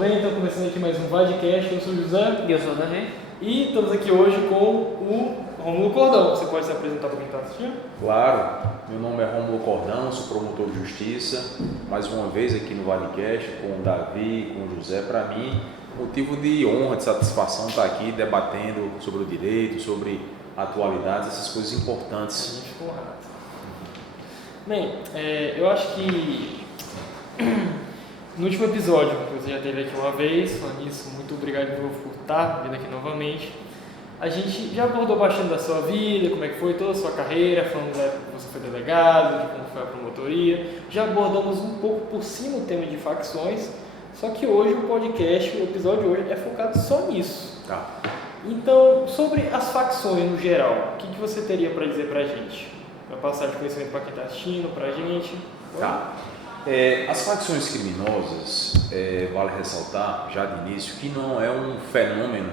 bem? Então começando aqui mais um Vadcast, eu sou o José. E eu sou o Davi. E estamos aqui hoje com o Rômulo Cordão. Você pode se apresentar para quem está assistindo? Claro, meu nome é Rômulo Cordão, sou promotor de justiça, mais uma vez aqui no Vadcast com o Davi, com o José. Para mim, motivo de honra, de satisfação estar aqui debatendo sobre o direito, sobre atualidades, essas coisas importantes. A gente ficou honrado. Bem, eu acho que no último episódio, que você já teve aqui uma vez, falando nisso, muito obrigado de novo por estar vindo aqui novamente. A gente já abordou bastante da sua vida, como é que foi toda a sua carreira, falando da época que você foi delegado, de como foi a promotoria. Já abordamos um pouco por cima o tema de facções, só que hoje o podcast, o episódio de hoje é focado só nisso. Tá. Então, sobre as facções no geral, o que você teria para dizer para a gente? Para passar de conhecimento para quem está assistindo, para a gente? Tá. As facções criminosas, vale ressaltar já de início que não é um fenômeno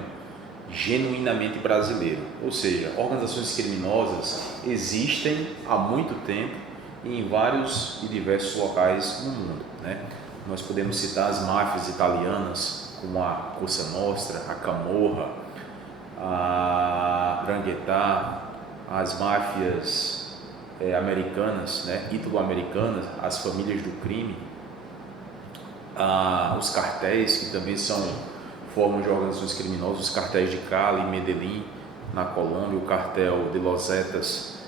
genuinamente brasileiro, ou seja, organizações criminosas existem há muito tempo em vários e diversos locais no mundo, né? Nós podemos citar as máfias italianas, como a Cosa Nostra, a Camorra, a 'Ndrangheta, as máfias americanas, né, ítalo-americanas, as famílias do crime, os cartéis, que também são formas de organizações criminosas, os cartéis de Cali, Medellín, na Colômbia, o cartel de Los Zetas,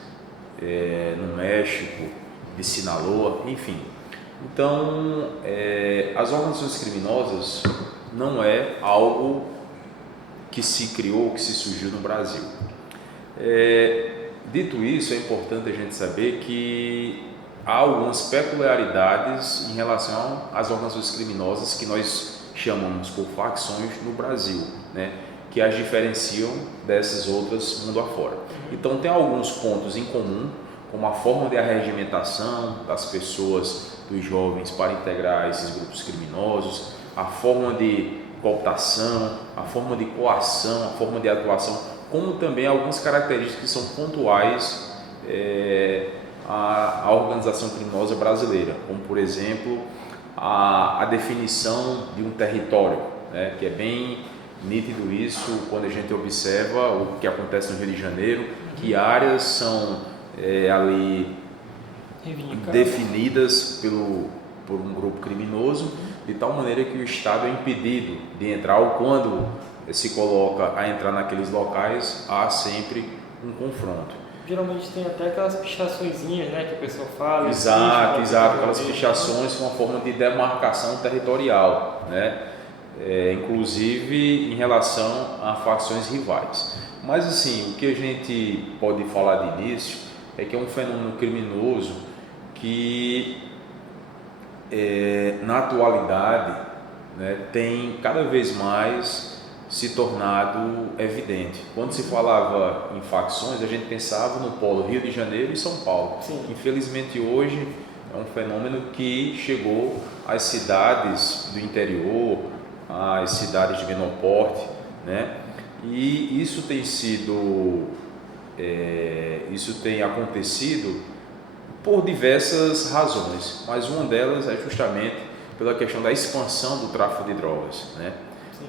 no México, de Sinaloa, enfim. Então, as organizações criminosas não é algo que se criou, que se surgiu no Brasil. Dito isso, é importante a gente saber que há algumas peculiaridades em relação às organizações criminosas que nós chamamos por facções no Brasil, né, que as diferenciam dessas outras mundo afora. Então, tem alguns pontos em comum, como a forma de arregimentação das pessoas, dos jovens, para integrar esses grupos criminosos, a forma de cooptação, a forma de coação, a forma de atuação, como também algumas características que são pontuais à organização criminosa brasileira, como por exemplo a definição de um território, né, que é bem nítido isso quando a gente observa o que acontece no Rio de Janeiro, que áreas são ali definidas por um grupo criminoso, de tal maneira que o Estado é impedido de entrar, ou quando se coloca a entrar naqueles locais, há sempre um confronto. Geralmente tem até aquelas pichaçõezinhas, né, que o pessoal fala. Exato, aquelas pichações são uma forma de demarcação territorial, né? Inclusive em relação a facções rivais. Mas assim, o que a gente pode falar de início é que é um fenômeno criminoso que na atualidade, né, tem cada vez mais se tornado evidente. Quando se falava em facções, a gente pensava no polo Rio de Janeiro e São Paulo. Sim. Infelizmente hoje é um fenômeno que chegou às cidades do interior, às cidades de menor porte, né? E isso tem acontecido por diversas razões, mas uma delas é justamente pela questão da expansão do tráfico de drogas, né?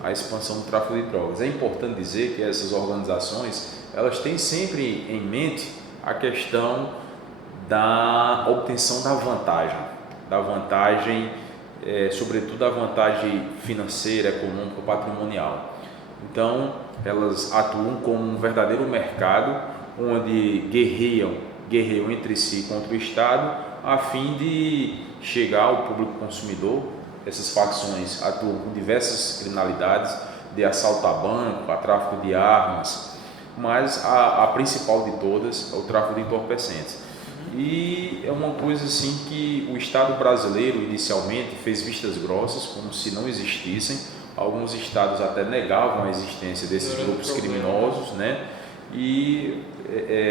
A expansão do tráfico de drogas. É importante dizer que essas organizações, elas têm sempre em mente a questão da obtenção da vantagem, sobretudo a vantagem financeira, econômica, patrimonial. Então, elas atuam como um verdadeiro mercado, onde guerreiam entre si contra o Estado, a fim de chegar ao público consumidor. Essas facções atuam com diversas criminalidades, de assalto a banco, a tráfico de armas, mas a principal de todas é o tráfico de entorpecentes. E é uma coisa assim que o Estado brasileiro inicialmente fez vistas grossas, como se não existissem. Alguns estados até negavam a existência desses grupos criminosos, né? E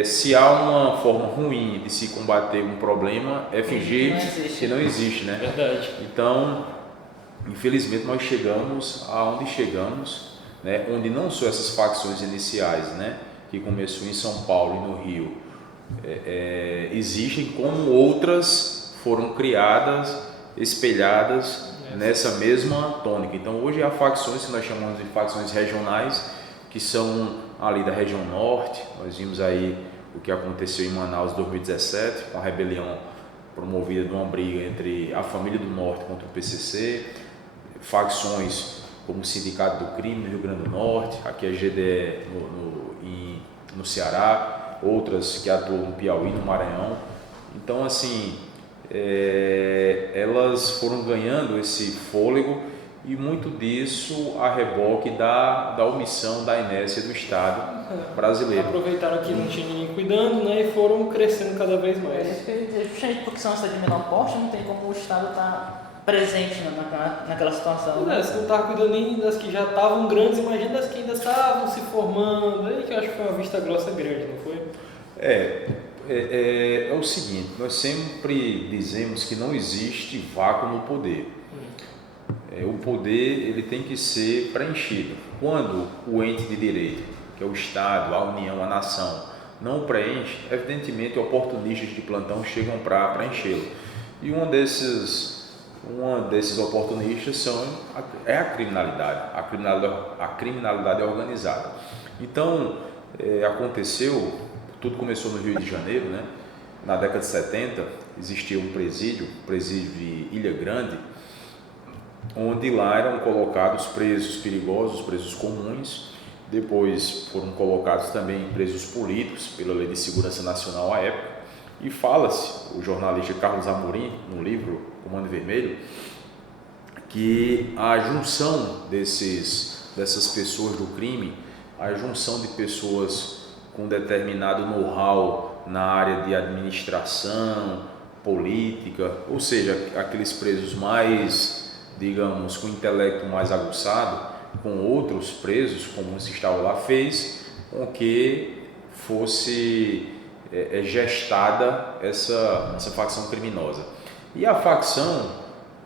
se há uma forma ruim de se combater um problema, é fingir que não existe, né? Verdade. Então, infelizmente, nós chegamos aonde chegamos, né? Onde não só essas facções iniciais, né, que começou em São Paulo e no Rio, existem, como outras foram criadas, espelhadas nessa mesma tônica. Então hoje há facções que nós chamamos de facções regionais, que são ali da região norte. Nós vimos aí o que aconteceu em Manaus em 2017, com a rebelião promovida de uma briga entre a família do norte contra o PCC, facções como o Sindicato do Crime no Rio Grande do Norte, aqui a GDE no Ceará, outras que atuam no Piauí, no Maranhão. Então, assim, elas foram ganhando esse fôlego e muito disso a reboque da omissão, da inércia do Estado brasileiro. Aproveitaram que não tinha ninguém cuidando, né, e foram crescendo cada vez mais. Justamente porque são essas de menor porte, não tem como o Estado estar presente naquela situação. Você não estava cuidando nem das que já estavam grandes, imagina das que ainda estavam se formando, aí que eu acho que foi uma vista grossa grande, não foi? É o seguinte, nós sempre dizemos que não existe vácuo no poder. O poder ele tem que ser preenchido. Quando o ente de direito, que é o Estado, a União, a nação, não preenche, evidentemente oportunistas de plantão chegam para preenchê-lo. E um desses oportunistas é a criminalidade organizada. Então, tudo começou no Rio de Janeiro, né? Na década de 70, existia um presídio de Ilha Grande, onde lá eram colocados presos perigosos, presos comuns. Depois foram colocados também presos políticos pela Lei de Segurança Nacional à época. E fala-se, o jornalista Carlos Amorim, no livro Comando Vermelho, que a junção dessas pessoas do crime, a junção de pessoas com determinado know-how na área de administração, política, ou seja, aqueles presos mais, digamos, com intelecto mais aguçado, com outros presos comuns que estavam lá, fez com que fosse gestada essa facção criminosa. E a facção,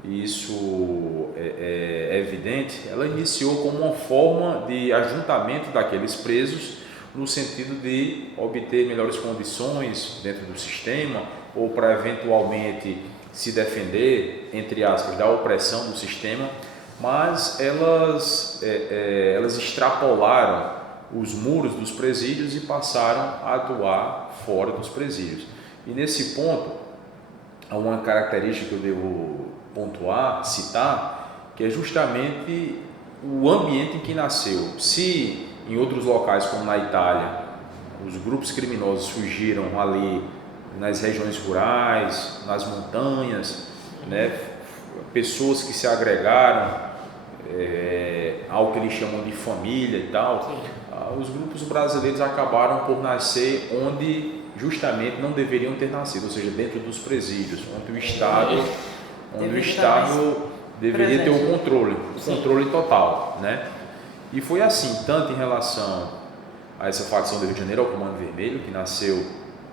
isso é evidente, ela iniciou como uma forma de ajuntamento daqueles presos no sentido de obter melhores condições dentro do sistema ou para eventualmente se defender, entre aspas, da opressão do sistema, mas elas extrapolaram os muros dos presídios e passaram a atuar fora dos presídios. E nesse ponto, há uma característica que eu devo pontuar, citar, que é justamente o ambiente em que nasceu. Se em outros locais, como na Itália, os grupos criminosos surgiram ali nas regiões rurais, nas montanhas, né? Pessoas que se agregaram ao que eles chamam de família e tal. Os grupos brasileiros acabaram por nascer onde justamente não deveriam ter nascido, ou seja, dentro dos presídios, onde o Estado deveria ter o controle total, né? E foi assim, tanto em relação a essa facção do Rio de Janeiro, ao Comando Vermelho, que nasceu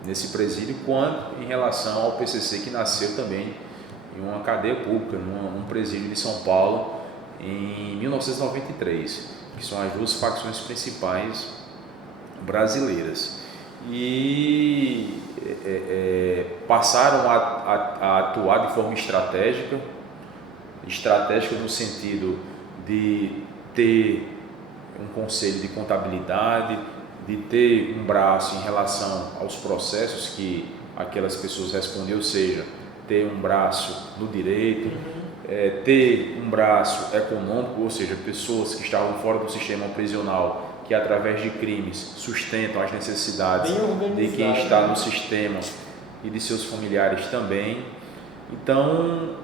nesse presídio, quanto em relação ao PCC, que nasceu também em uma cadeia pública, num presídio de São Paulo, em 1993, que são as duas facções principais brasileiras. E passaram a atuar de forma estratégica no sentido de ter um conselho de contabilidade, de ter um braço em relação aos processos que aquelas pessoas respondiam, ou seja, ter um braço no direito, ter um braço econômico, ou seja, pessoas que estavam fora do sistema prisional, que através de crimes sustentam as necessidades de quem está no sistema e de seus familiares também. Então,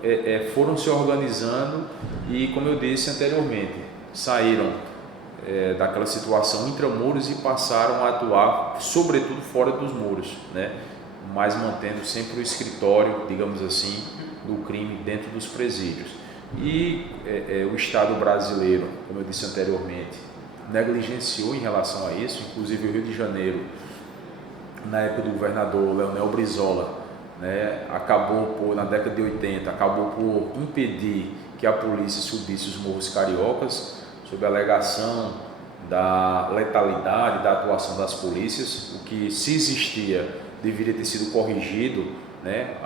foram se organizando e, como eu disse anteriormente, saíram daquela situação intramuros e passaram a atuar, sobretudo, fora dos muros, né? Mas mantendo sempre o escritório, digamos assim, do crime dentro dos presídios. E o Estado brasileiro, como eu disse anteriormente, negligenciou em relação a isso. Inclusive o Rio de Janeiro, na época do governador Leonel Brizola, né, na década de 80, acabou por impedir que a polícia subisse os morros cariocas, sob a alegação da letalidade da atuação das polícias, o que, se existia, deveria ter sido corrigido, né,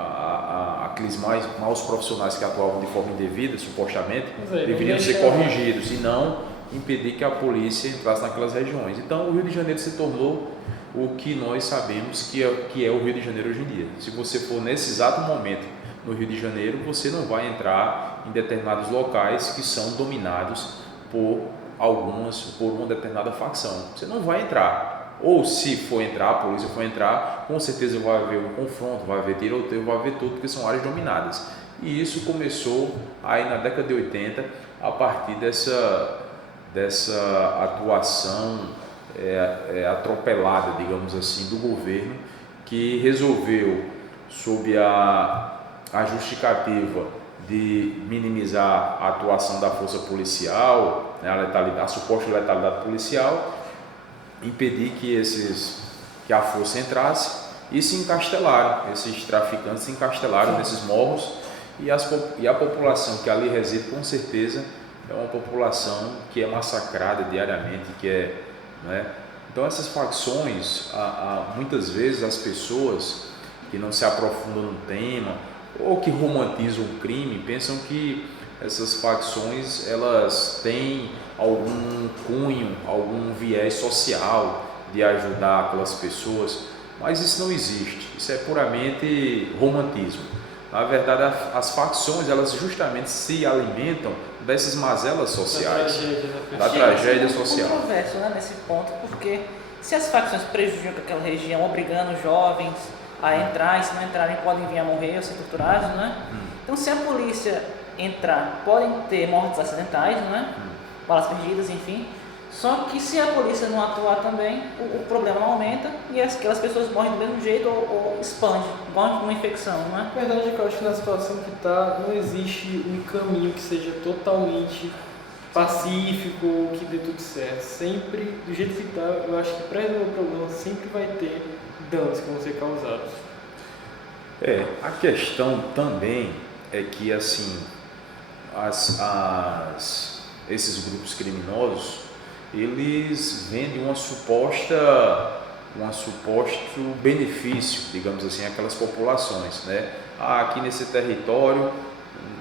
aqueles maus profissionais que atuavam de forma indevida, supostamente, deveriam ser corrigidos e não impedir que a polícia entrasse naquelas regiões. Então, o Rio de Janeiro se tornou o que nós sabemos que é o Rio de Janeiro hoje em dia. Se você for nesse exato momento no Rio de Janeiro, você não vai entrar em determinados locais que são dominados por uma determinada facção. Você não vai entrar. Ou se for entrar, a polícia for entrar, com certeza vai haver um confronto, vai haver tiroteio, vai haver tudo, porque são áreas dominadas. E isso começou aí na década de 80, a partir dessa atuação atropelada, digamos assim, do governo, que resolveu, sob a justificativa de minimizar a atuação da força policial, né, a suposta letalidade policial, impedir que a força entrasse e se encastelaram, esses traficantes se encastelaram nesses morros e a população que ali reside, com certeza, é uma população que é massacrada diariamente, né? Então essas facções, muitas vezes as pessoas que não se aprofundam no tema ou que romantizam o crime, pensam que essas facções elas têm algum cunho, algum viés social de ajudar aquelas pessoas, mas isso não existe, isso é puramente romantismo. Na verdade, as facções elas justamente se alimentam dessas mazelas sociais, da tragédia social. É controverso, né, nesse ponto, porque se as facções prejudicam aquela região, obrigando os jovens a entrar, e se não entrarem podem vir a morrer ou ser torturados, né? Então, se a polícia entrar, podem ter mortes acidentais, né? Balas perdidas, enfim. Só que se a polícia não atuar também, o problema não aumenta e aquelas pessoas morrem do mesmo jeito ou expande, igual uma infecção, né? A verdade é que eu acho que na situação que está, não existe um caminho que seja totalmente pacífico, que dê tudo certo. Sempre, do jeito que está, eu acho que para resolver o problema sempre vai ter danos que vão ser causados. A questão também é que, assim, esses grupos criminosos, eles vendem um suposto benefício, digamos assim, àquelas populações, né? Aqui nesse território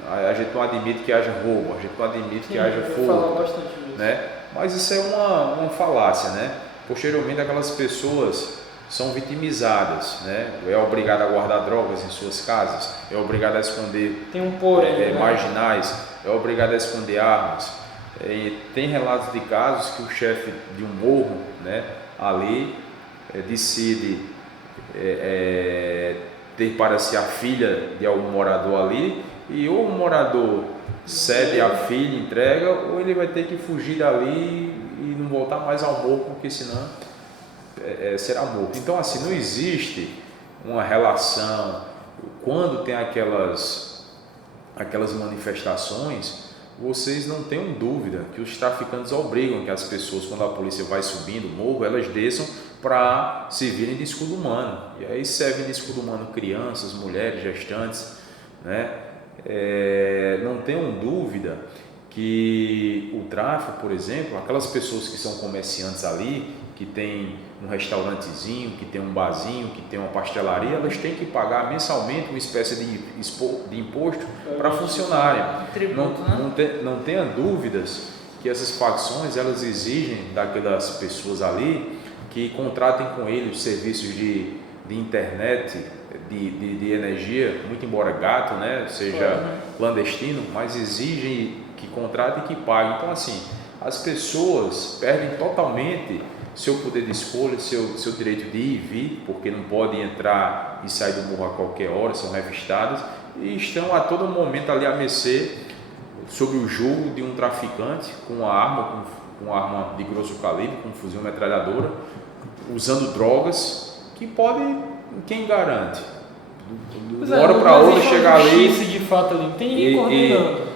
a gente não admite que haja roubo, a gente não admite que haja furto, né? Mas isso é uma falácia, né? Posteriormente aquelas pessoas são vitimizadas, né? É obrigado a guardar drogas em suas casas, é obrigado a esconder marginais, é obrigado a esconder armas. Tem relatos de casos que o chefe de um morro, né, ali decide ter para si a filha de algum morador ali, e ou o morador cede a filha, entrega, ou ele vai ter que fugir dali e não voltar mais ao morro, porque senão será morto. Então, assim, não existe uma relação. Quando tem aquelas manifestações, vocês não tenham dúvida que os traficantes obrigam que as pessoas, quando a polícia vai subindo o morro, elas desçam para servirem de escudo humano. E aí servem de escudo humano crianças, mulheres, gestantes, né? Não tenham dúvida que o tráfico, por exemplo, aquelas pessoas que são comerciantes ali, que tem um restaurantezinho, que tem um barzinho, que tem uma pastelaria, elas têm que pagar mensalmente uma espécie de imposto para funcionarem. Não tenha dúvidas que essas facções elas exigem daquelas pessoas ali que contratem com eles os serviços de internet, de energia, muito embora gato, né, seja clandestino, mas exigem que contratem e que paguem. Então, assim, as pessoas perdem totalmente seu poder de escolha, seu direito de ir e vir, porque não podem entrar e sair do morro a qualquer hora, são revistadas e estão a todo momento ali a mercê, sob o jugo de um traficante com uma arma de grosso calibre, com um fuzil metralhadora, usando drogas que podem, quem garante? De uma hora para outra chegar ali de fato ali, não tem ninguém coordenando.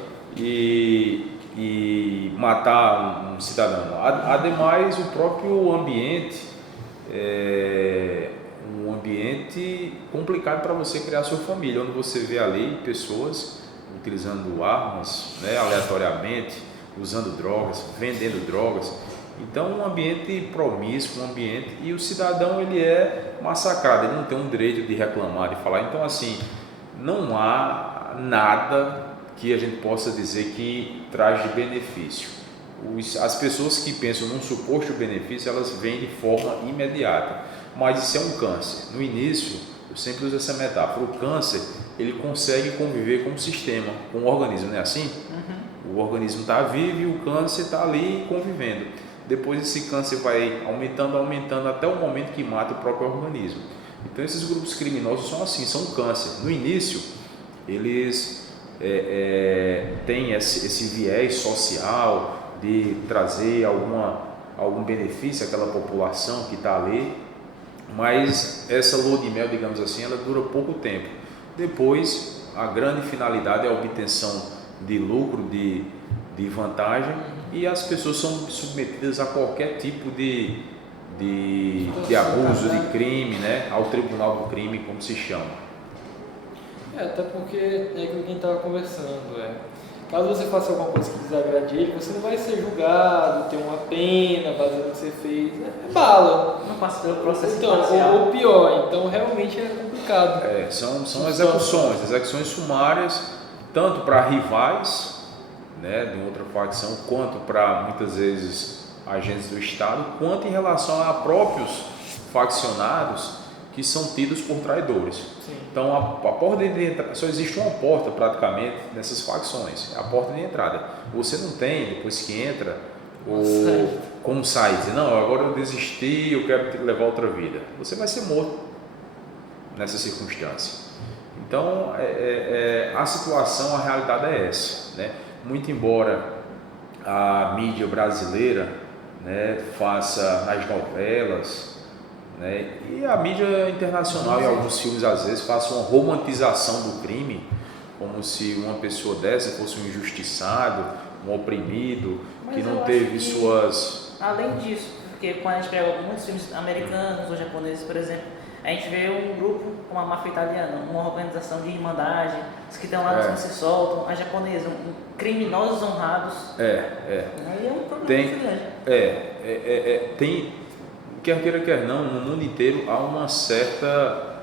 E matar um cidadão. Ademais, o próprio ambiente é um ambiente complicado para você criar sua família, onde você vê ali pessoas utilizando armas, né, aleatoriamente, usando drogas, vendendo drogas. Então, um ambiente promíscuo, um ambiente... E o cidadão, ele é massacrado, ele não tem um direito de reclamar, de falar. Então, assim, não há nada que a gente possa dizer que traz de benefício. As pessoas que pensam num suposto benefício, elas vêm de forma imediata. Mas isso é um câncer. No início, eu sempre uso essa metáfora. O câncer, ele consegue conviver com o sistema, com o organismo, não é assim? O organismo está vivo e o câncer está ali convivendo. Depois esse câncer vai aumentando até o momento que mata o próprio organismo. Então esses grupos criminosos são assim, são câncer. No início, eles têm esse viés social de trazer algum benefício àquela população que está ali, mas essa lua de mel, digamos assim, ela dura pouco tempo. Depois, a grande finalidade é a obtenção de lucro, de vantagem, e as pessoas são submetidas a qualquer tipo de abuso, de crime, né? Ao tribunal do crime, como se chama. Até porque é aquilo que a gente estava conversando. Caso você faça alguma coisa que desagrade ele, você não vai ser julgado, ter uma pena baseada no que você fez. É bala. Não passa pelo processo então, ou pior, então realmente é complicado. São execuções sumárias, tanto para rivais, né, de outra facção, quanto para muitas vezes agentes do Estado, quanto em relação a próprios faccionados que são tidos por traidores. Sim. Então a porta de entrada, só existe uma porta praticamente nessas facções, é a porta de entrada. Você não tem, depois que entra, como sai, dizer, não, agora eu desisti, eu quero levar outra vida. Você vai ser morto nessa circunstância. Então a situação, a realidade é essa, né? Muito embora a mídia brasileira, né, faça nas novelas, né, e a mídia internacional em alguns filmes às vezes faça uma romantização do crime, como se uma pessoa dessa fosse um injustiçado, um oprimido, mas que não teve suas... Além disso, porque quando a gente pega muitos filmes americanos ou japoneses, por exemplo, a gente vê um grupo como a máfia italiana, uma organização de irmandade, os que estão lá não se soltam, a japonesa, criminosos honrados. Aí é um problema muito grande. Tem, quer queira, quer não, no mundo inteiro há uma certa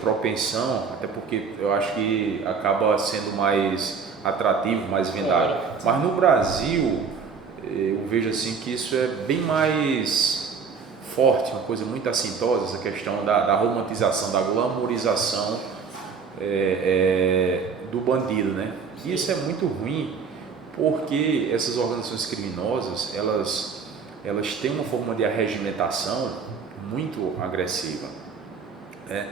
propensão, até porque eu acho que acaba sendo mais atrativo, mais vendável. Mas no Brasil, eu vejo assim que isso é bem mais forte, uma coisa muito assintosa, essa questão da romantização, da glamorização do bandido, né? E isso é muito ruim, porque essas organizações criminosas, elas têm uma forma de arregimentação muito agressiva, né?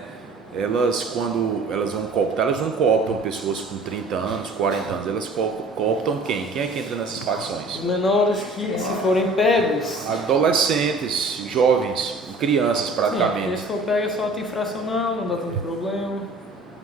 Elas, quando elas vão cooptar, elas não cooptam pessoas com 30 anos, 40 anos, elas cooptam quem? Quem é que entra nessas facções? Os menores que, se forem pegos... Adolescentes, jovens, crianças praticamente. Sim, se for pego é só ato infracional, não dá tanto problema.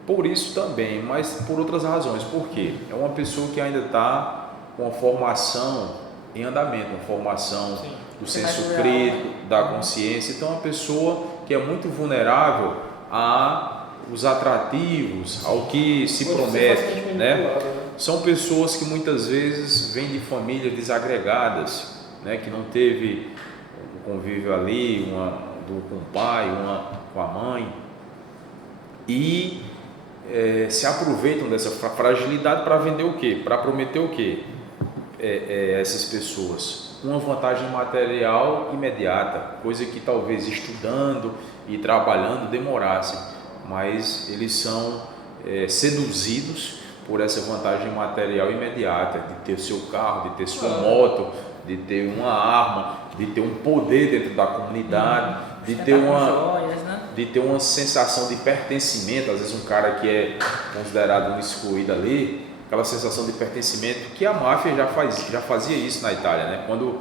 Por isso também, mas por outras razões. Por quê? É uma pessoa que ainda está com a formação em andamento, uma formação do senso crítico, da consciência. Então, é uma pessoa que é muito vulnerável aos atrativos, ao que se promete, né? São pessoas que muitas vezes vêm de famílias desagregadas, né? Que não teve um convívio ali, com o pai, uma com a mãe, e se aproveitam dessa fragilidade para vender o quê? Para prometer o quê? Essas pessoas uma vantagem material imediata, coisa que talvez estudando e trabalhando demorasse, mas eles são seduzidos por essa vantagem material imediata, de ter seu carro, de ter sua moto, de ter uma arma, de ter um poder dentro da comunidade, de ter uma sensação de pertencimento. Às vezes um cara que é considerado um excluído ali, aquela sensação de pertencimento, que a máfia já fazia isso na Itália, né? Quando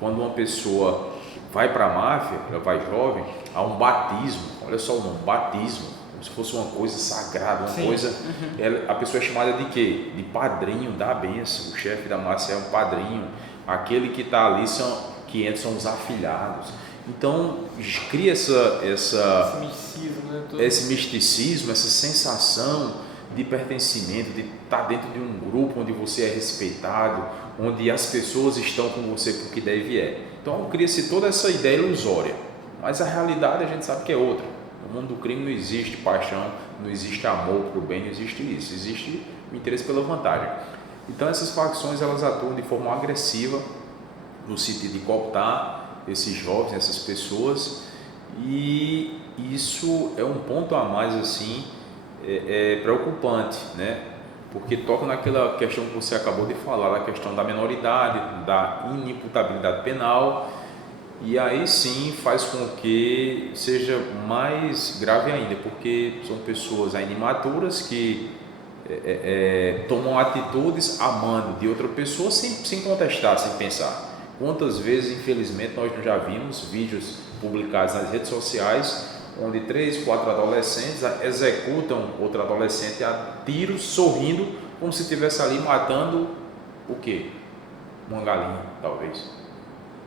uma pessoa vai para a máfia, ela vai jovem, há um batismo, olha só o nome, batismo, como se fosse uma coisa sagrada, uma coisa, a pessoa é chamada de quê? De padrinho da bênção. O chefe da máfia é um padrinho, aquele que está ali, que entra são os afilhados. Então esse misticismo, né? Esse misticismo, essa sensação de pertencimento, de estar dentro de um grupo onde você é respeitado, onde as pessoas estão com você porque deve é. Então cria-se toda essa ideia ilusória, mas a realidade a gente sabe que é outra. No mundo do crime não existe paixão, não existe amor para o bem, não existe isso, existe o interesse pela vantagem. Então essas facções elas atuam de forma agressiva no sentido de cooptar esses jovens, essas pessoas, e isso é um ponto a mais assim preocupante, né? Porque toca naquela questão que você acabou de falar, da questão da menoridade, da inimputabilidade penal, e aí sim faz com que seja mais grave ainda, porque são pessoas ainda imaturas que tomam atitudes a mando de outra pessoa sem contestar, sem pensar. Quantas vezes, infelizmente, nós já vimos vídeos publicados nas redes sociais onde 3, 4 adolescentes executam outro adolescente a tiros, sorrindo, como se estivesse ali matando o quê? Uma galinha, talvez.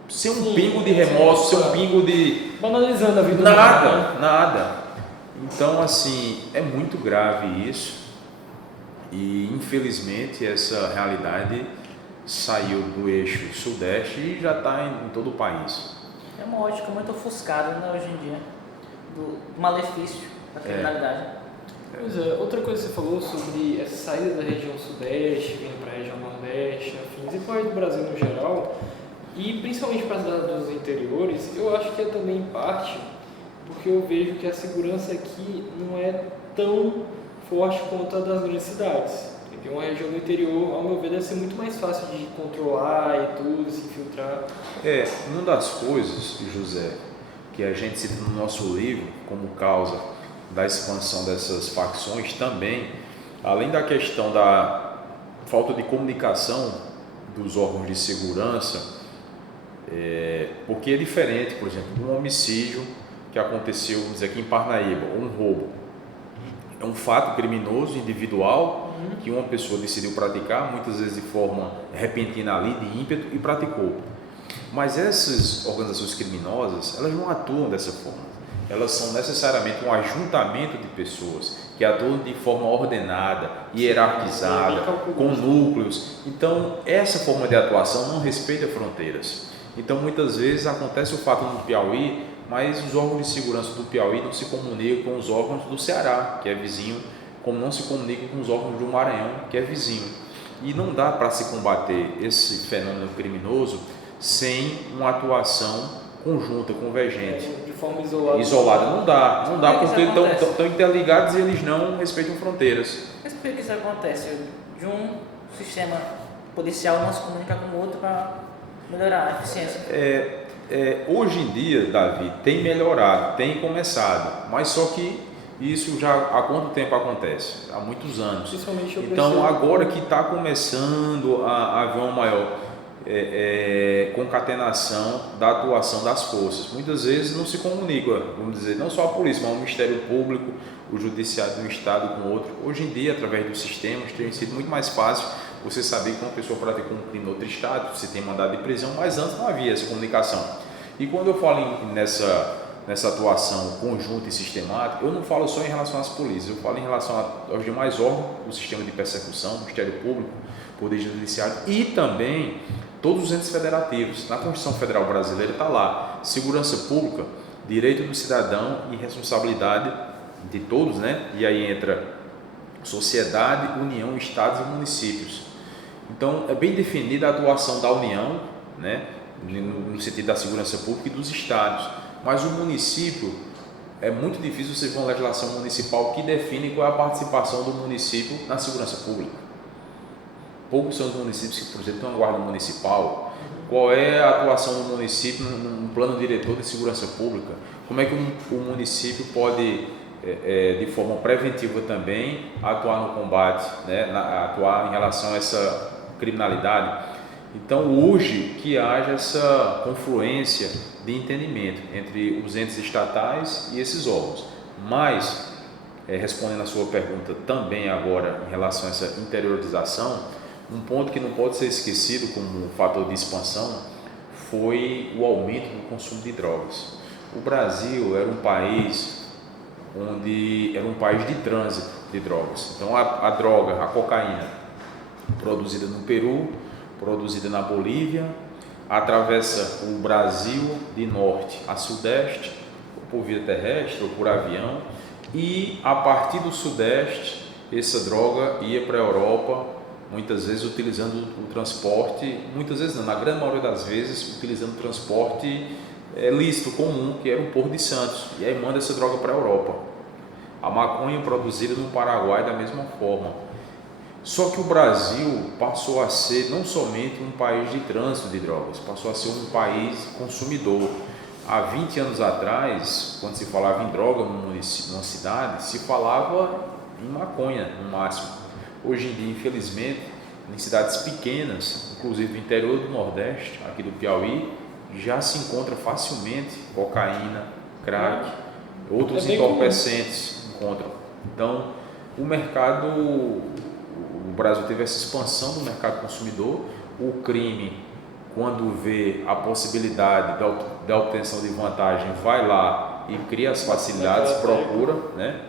Sem um pingo de remorso, sem um pingo de... banalizando a vida. Nada. Então, assim, é muito grave isso. E, infelizmente, essa realidade saiu do eixo sudeste e já está em todo o país. É uma ótica muito ofuscada, né, hoje em dia, do malefício da criminalidade. Pois é, outra coisa que você falou sobre essa saída da região sudeste, vindo para a região nordeste, afins, e para o Brasil no geral, e principalmente para as cidades dos interiores, eu acho que é também parte, porque eu vejo que a segurança aqui não é tão forte quanto a das grandes cidades. Porque uma região do interior, ao meu ver, deve ser muito mais fácil de controlar e tudo, se infiltrar. Uma das coisas, José, que a gente cita no nosso livro como causa da expansão dessas facções também, além da questão da falta de comunicação dos órgãos de segurança, porque é diferente, por exemplo, de um homicídio que aconteceu, vamos dizer aqui em Parnaíba, ou um roubo. É um fato criminoso, individual, que uma pessoa decidiu praticar, muitas vezes de forma repentina ali, de ímpeto, e praticou. Mas essas organizações criminosas, elas não atuam dessa forma. Elas são necessariamente um ajuntamento de pessoas que atuam de forma ordenada, hierarquizada, com núcleos. Então, essa forma de atuação não respeita fronteiras. Então, muitas vezes acontece o fato no Piauí, mas os órgãos de segurança do Piauí não se comunicam com os órgãos do Ceará, que é vizinho, como não se comunicam com os órgãos do Maranhão, que é vizinho. E não dá para se combater esse fenômeno criminoso sem uma atuação conjunta, convergente. De forma isolada. Não dá porque estão interligados e eles não respeitam fronteiras. Mas por que isso acontece? De um sistema policial não se comunica com o outro para melhorar a eficiência? Hoje em dia, Davi, tem melhorado, tem começado, mas só que isso já há quanto tempo acontece? Há muitos anos. Então, agora que está começando a haver uma maior concatenação da atuação das forças. Muitas vezes não se comunica, vamos dizer, não só a polícia, mas o Ministério Público, o Judiciário de um Estado com outro. Hoje em dia, através dos sistemas, tem sido muito mais fácil você saber que uma pessoa praticou um crime em outro Estado, você tem mandado de prisão, mas antes não havia essa comunicação. E quando eu falo nessa atuação conjunta e sistemática, eu não falo só em relação às polícias, eu falo em relação aos demais órgãos, o sistema de persecução, Ministério Público, Poder Judiciário e também todos os entes federativos. Na Constituição Federal Brasileira está lá, segurança pública, direito do cidadão e responsabilidade de todos, né? E aí entra sociedade, União, Estados e municípios. Então, é bem definida a atuação da União, né? No sentido da segurança pública e dos estados. Mas o município, é muito difícil você ver uma legislação municipal que define qual é a participação do município na segurança pública. Poucos são os municípios que, por exemplo, têm uma guarda municipal. Qual é a atuação do município no plano diretor de segurança pública? Como é que o município pode, de forma preventiva também, atuar no combate, né? Atuar em relação a essa criminalidade? Então, urge que haja essa confluência de entendimento entre os entes estatais e esses órgãos. Mas, respondendo a sua pergunta também agora em relação a essa interiorização, um ponto que não pode ser esquecido como um fator de expansão foi o aumento do consumo de drogas. O Brasil era um país de trânsito, de drogas. Então a droga, a cocaína, produzida no Peru, produzida na Bolívia, atravessa o Brasil de norte a sudeste, ou por via terrestre ou por avião, e a partir do sudeste essa droga ia para a Europa, muitas vezes utilizando o transporte, muitas vezes não, na grande maioria das vezes utilizando o transporte lícito, comum, que era o Porto de Santos, e aí manda essa droga para a Europa. A maconha produzida no Paraguai da mesma forma. Só que o Brasil passou a ser não somente um país de trânsito de drogas, passou a ser um país consumidor. Há 20 anos atrás, quando se falava em droga numa cidade, se falava em maconha, no máximo. Hoje em dia, infelizmente, em cidades pequenas, inclusive do interior do Nordeste, aqui do Piauí, já se encontra facilmente cocaína, crack, outros entorpecentes encontram. Então, o Brasil teve essa expansão do mercado consumidor, o crime, quando vê a possibilidade da obtenção de vantagem, vai lá e cria as facilidades, procura, né?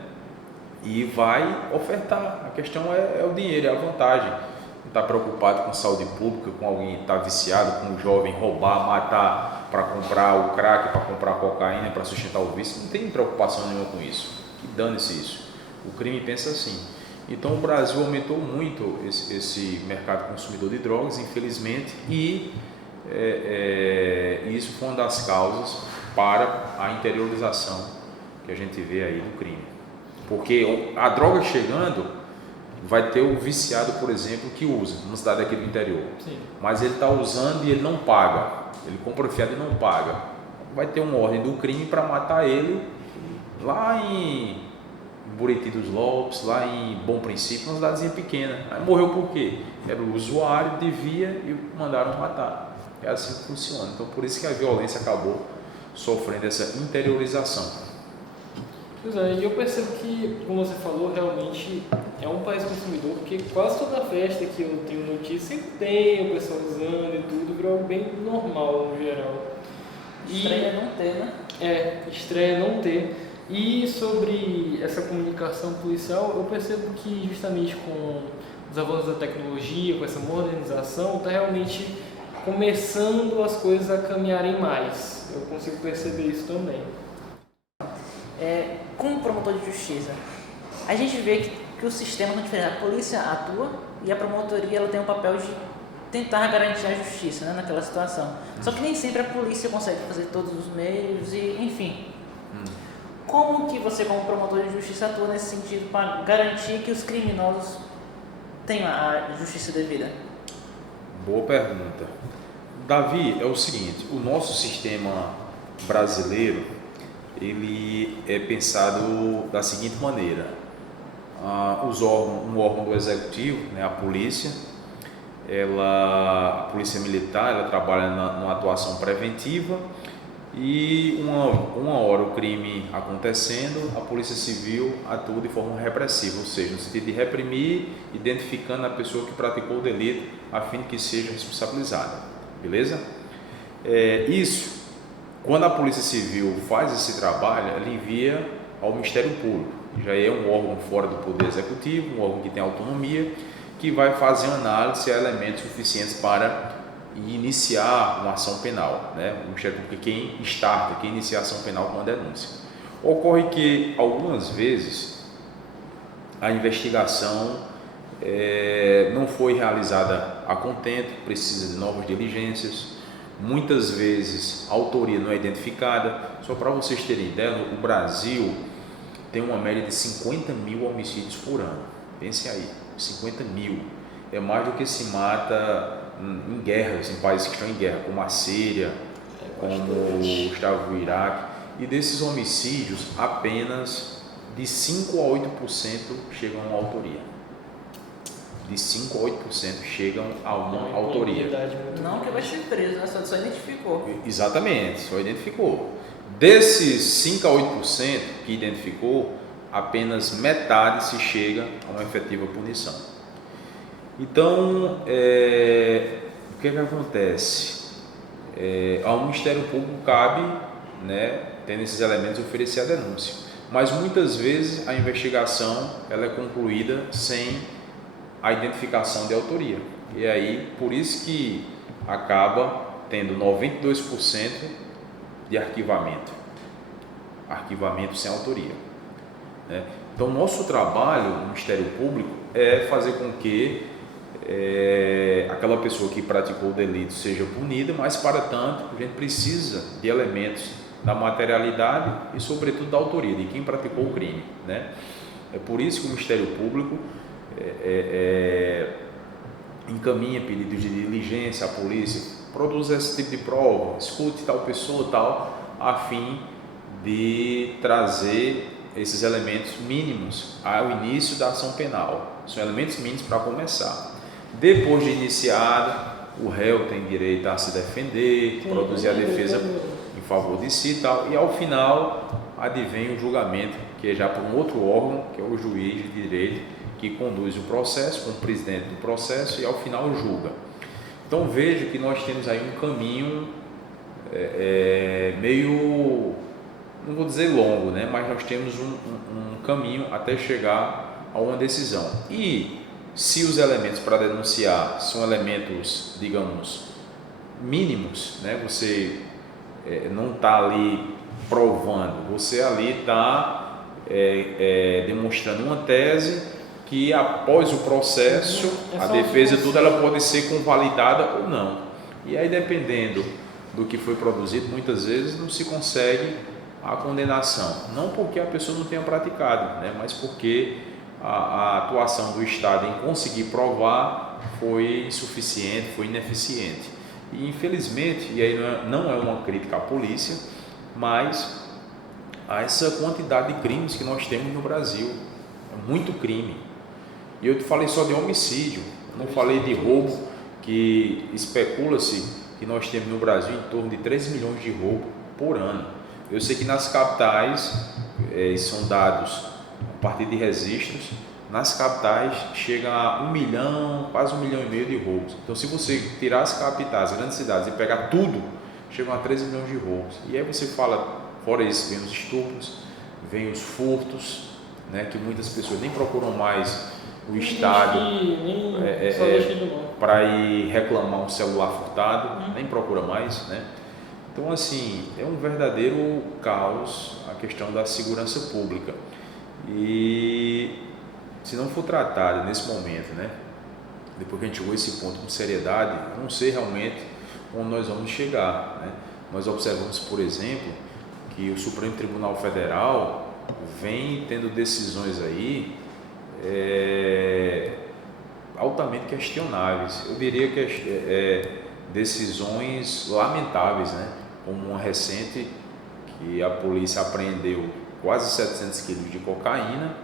E vai ofertar. A questão é o dinheiro, é a vantagem. Não está preocupado com saúde pública, com alguém que está viciado, com um jovem roubar, matar para comprar o crack, para comprar a cocaína, para sustentar o vício. Não tem preocupação nenhuma com isso. Que dane-se isso. O crime pensa assim. Então o Brasil aumentou muito esse mercado consumidor de drogas, infelizmente, e isso foi uma das causas para a interiorização que a gente vê aí do crime. Porque a droga chegando, vai ter o viciado, por exemplo, que usa, numa cidade aqui do interior. Sim. Mas ele está usando e ele não paga. Ele compra o fiado e não paga. Vai ter uma ordem do crime para matar ele lá em Buriti dos Lopes, lá em Bom Princípio, uma cidadezinha pequena. Aí morreu por quê? Era o usuário, devia e mandaram matar. É assim que funciona. Então, por isso que a violência acabou sofrendo essa interiorização. Pois é, e eu percebo que, como você falou, realmente é um país consumidor, porque quase toda festa que eu tenho notícia sempre tem o pessoal usando e tudo, virou algo bem normal no geral. Estranha não ter, né? Estranha não ter. E sobre essa comunicação policial, eu percebo que justamente com os avanços da tecnologia, com essa modernização, está realmente começando as coisas a caminharem mais. Eu consigo perceber isso também. Como promotor de justiça, a gente vê que os sistemas são diferentes. A polícia atua e a promotoria ela tem um papel de tentar garantir a justiça, né, naquela situação. Só que nem sempre a polícia consegue fazer todos os meios e, enfim. Como que você, como promotor de justiça, atua nesse sentido para garantir que os criminosos tenham a justiça devida? Boa pergunta. Davi, é o seguinte, o nosso sistema brasileiro, ele é pensado da seguinte maneira: um órgão do executivo, né, a polícia militar, ela trabalha numa atuação preventiva, e uma hora o crime acontecendo, a polícia civil atua de forma repressiva, ou seja, no sentido de reprimir, identificando a pessoa que praticou o delito, a fim de que seja responsabilizada, beleza? Isso, quando a Polícia Civil faz esse trabalho, ela envia ao Ministério Público, que já é um órgão fora do Poder Executivo, um órgão que tem autonomia, que vai fazer análise se há elementos suficientes para iniciar uma ação penal, né? O Ministério Público é quem inicia a ação penal com uma denúncia. Ocorre que, algumas vezes, a investigação não foi realizada a contento, precisa de novas diligências. Muitas vezes a autoria não é identificada. Só para vocês terem ideia, o Brasil tem uma média de 50 mil homicídios por ano. Pense aí, 50 mil. É mais do que se mata em guerras, em países que estão em guerra, como a Síria, como estava o Iraque. E desses homicídios, apenas de 5 a 8% chegam a uma autoria. De 5 a 8% chegam a uma autoria. Não que vai ser preso, né? Só identificou. Exatamente, só identificou. Desses 5 a 8% que identificou, apenas metade se chega a uma efetiva punição. Então, o que acontece? Ao Ministério Público cabe, né, tendo esses elementos, oferecer a denúncia. mas muitas vezes a investigação ela é concluída sem a identificação de autoria. E aí, por isso que acaba tendo 92% de arquivamento sem autoria, né? Então, nosso trabalho no Ministério Público é fazer com que aquela pessoa que praticou o delito seja punida, mas para tanto a gente precisa de elementos da materialidade e sobretudo da autoria, de quem praticou o crime, né? É por isso que o Ministério Público encaminha pedidos de diligência à polícia, produz esse tipo de prova, escute tal pessoa tal, a fim de trazer esses elementos mínimos ao início da ação penal. São elementos mínimos para começar. Depois de iniciada, o réu tem direito a se defender, produzir a defesa em favor de si e tal, e ao final advém o julgamento, que é já por um outro órgão, que é o juiz de direito, que conduz o processo, como presidente do processo, e ao final julga. Então veja que nós temos aí um caminho meio, não vou dizer longo, né? Mas nós temos um caminho até chegar a uma decisão. E se os elementos para denunciar são elementos, digamos, mínimos, né? Você não está ali provando, você ali está demonstrando uma tese que após o processo, a defesa e tudo, ela pode ser convalidada ou não. E aí, dependendo do que foi produzido, muitas vezes não se consegue a condenação. Não porque a pessoa não tenha praticado, né? Mas porque a atuação do Estado em conseguir provar foi insuficiente, foi ineficiente. E infelizmente, e aí não é uma crítica à polícia, mas a essa quantidade de crimes que nós temos no Brasil. É muito crime. E eu te falei só de homicídio, não falei de roubo, que especula-se que nós temos no Brasil em torno de 3 milhões de roubos por ano. Eu sei que nas capitais, são dados a partir de registros, nas capitais chega a 1 milhão, quase 1,5 milhão de roubos. Então, se você tirar as capitais, as grandes cidades e pegar tudo, chegam a 13 milhões de roubos. E aí você fala, fora isso, vem os estupros, vem os furtos, né, que muitas pessoas nem procuram mais o Estado para ir reclamar um celular furtado, nem procura mais, né? Então, assim, é um verdadeiro caos a questão da segurança pública. E se não for tratado nesse momento, né, depois que a gente chegou a esse ponto com seriedade, não sei realmente onde nós vamos chegar, né? Nós observamos, por exemplo, que o Supremo Tribunal Federal vem tendo decisões aí altamente questionáveis. Eu diria que decisões lamentáveis, né? Como uma recente, que a polícia apreendeu quase 700 quilos de cocaína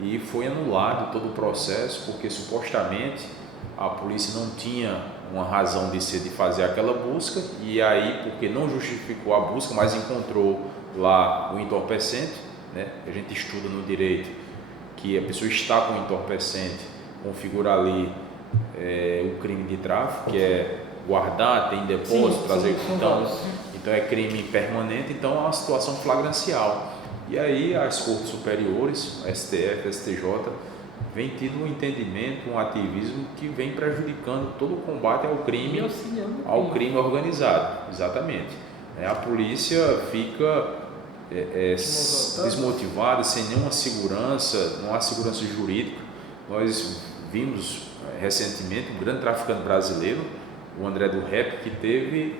e foi anulado todo o processo porque supostamente a polícia não tinha uma razão de ser de fazer aquela busca, e aí porque não justificou a busca, mas encontrou lá o entorpecente, né? A gente estuda no direito que a pessoa está com entorpecente, configura ali o crime de tráfico, que é guardar, tem depósito, trazer. Então é crime permanente, então é uma situação flagrancial. E aí as cortes superiores, STF, STJ, vem tido um entendimento, um ativismo que vem prejudicando todo o combate ao crime organizado. Exatamente. A polícia fica desmotivada, sem nenhuma segurança, não há segurança jurídica. Nós vimos recentemente um grande traficante brasileiro, o André do Rep, que teve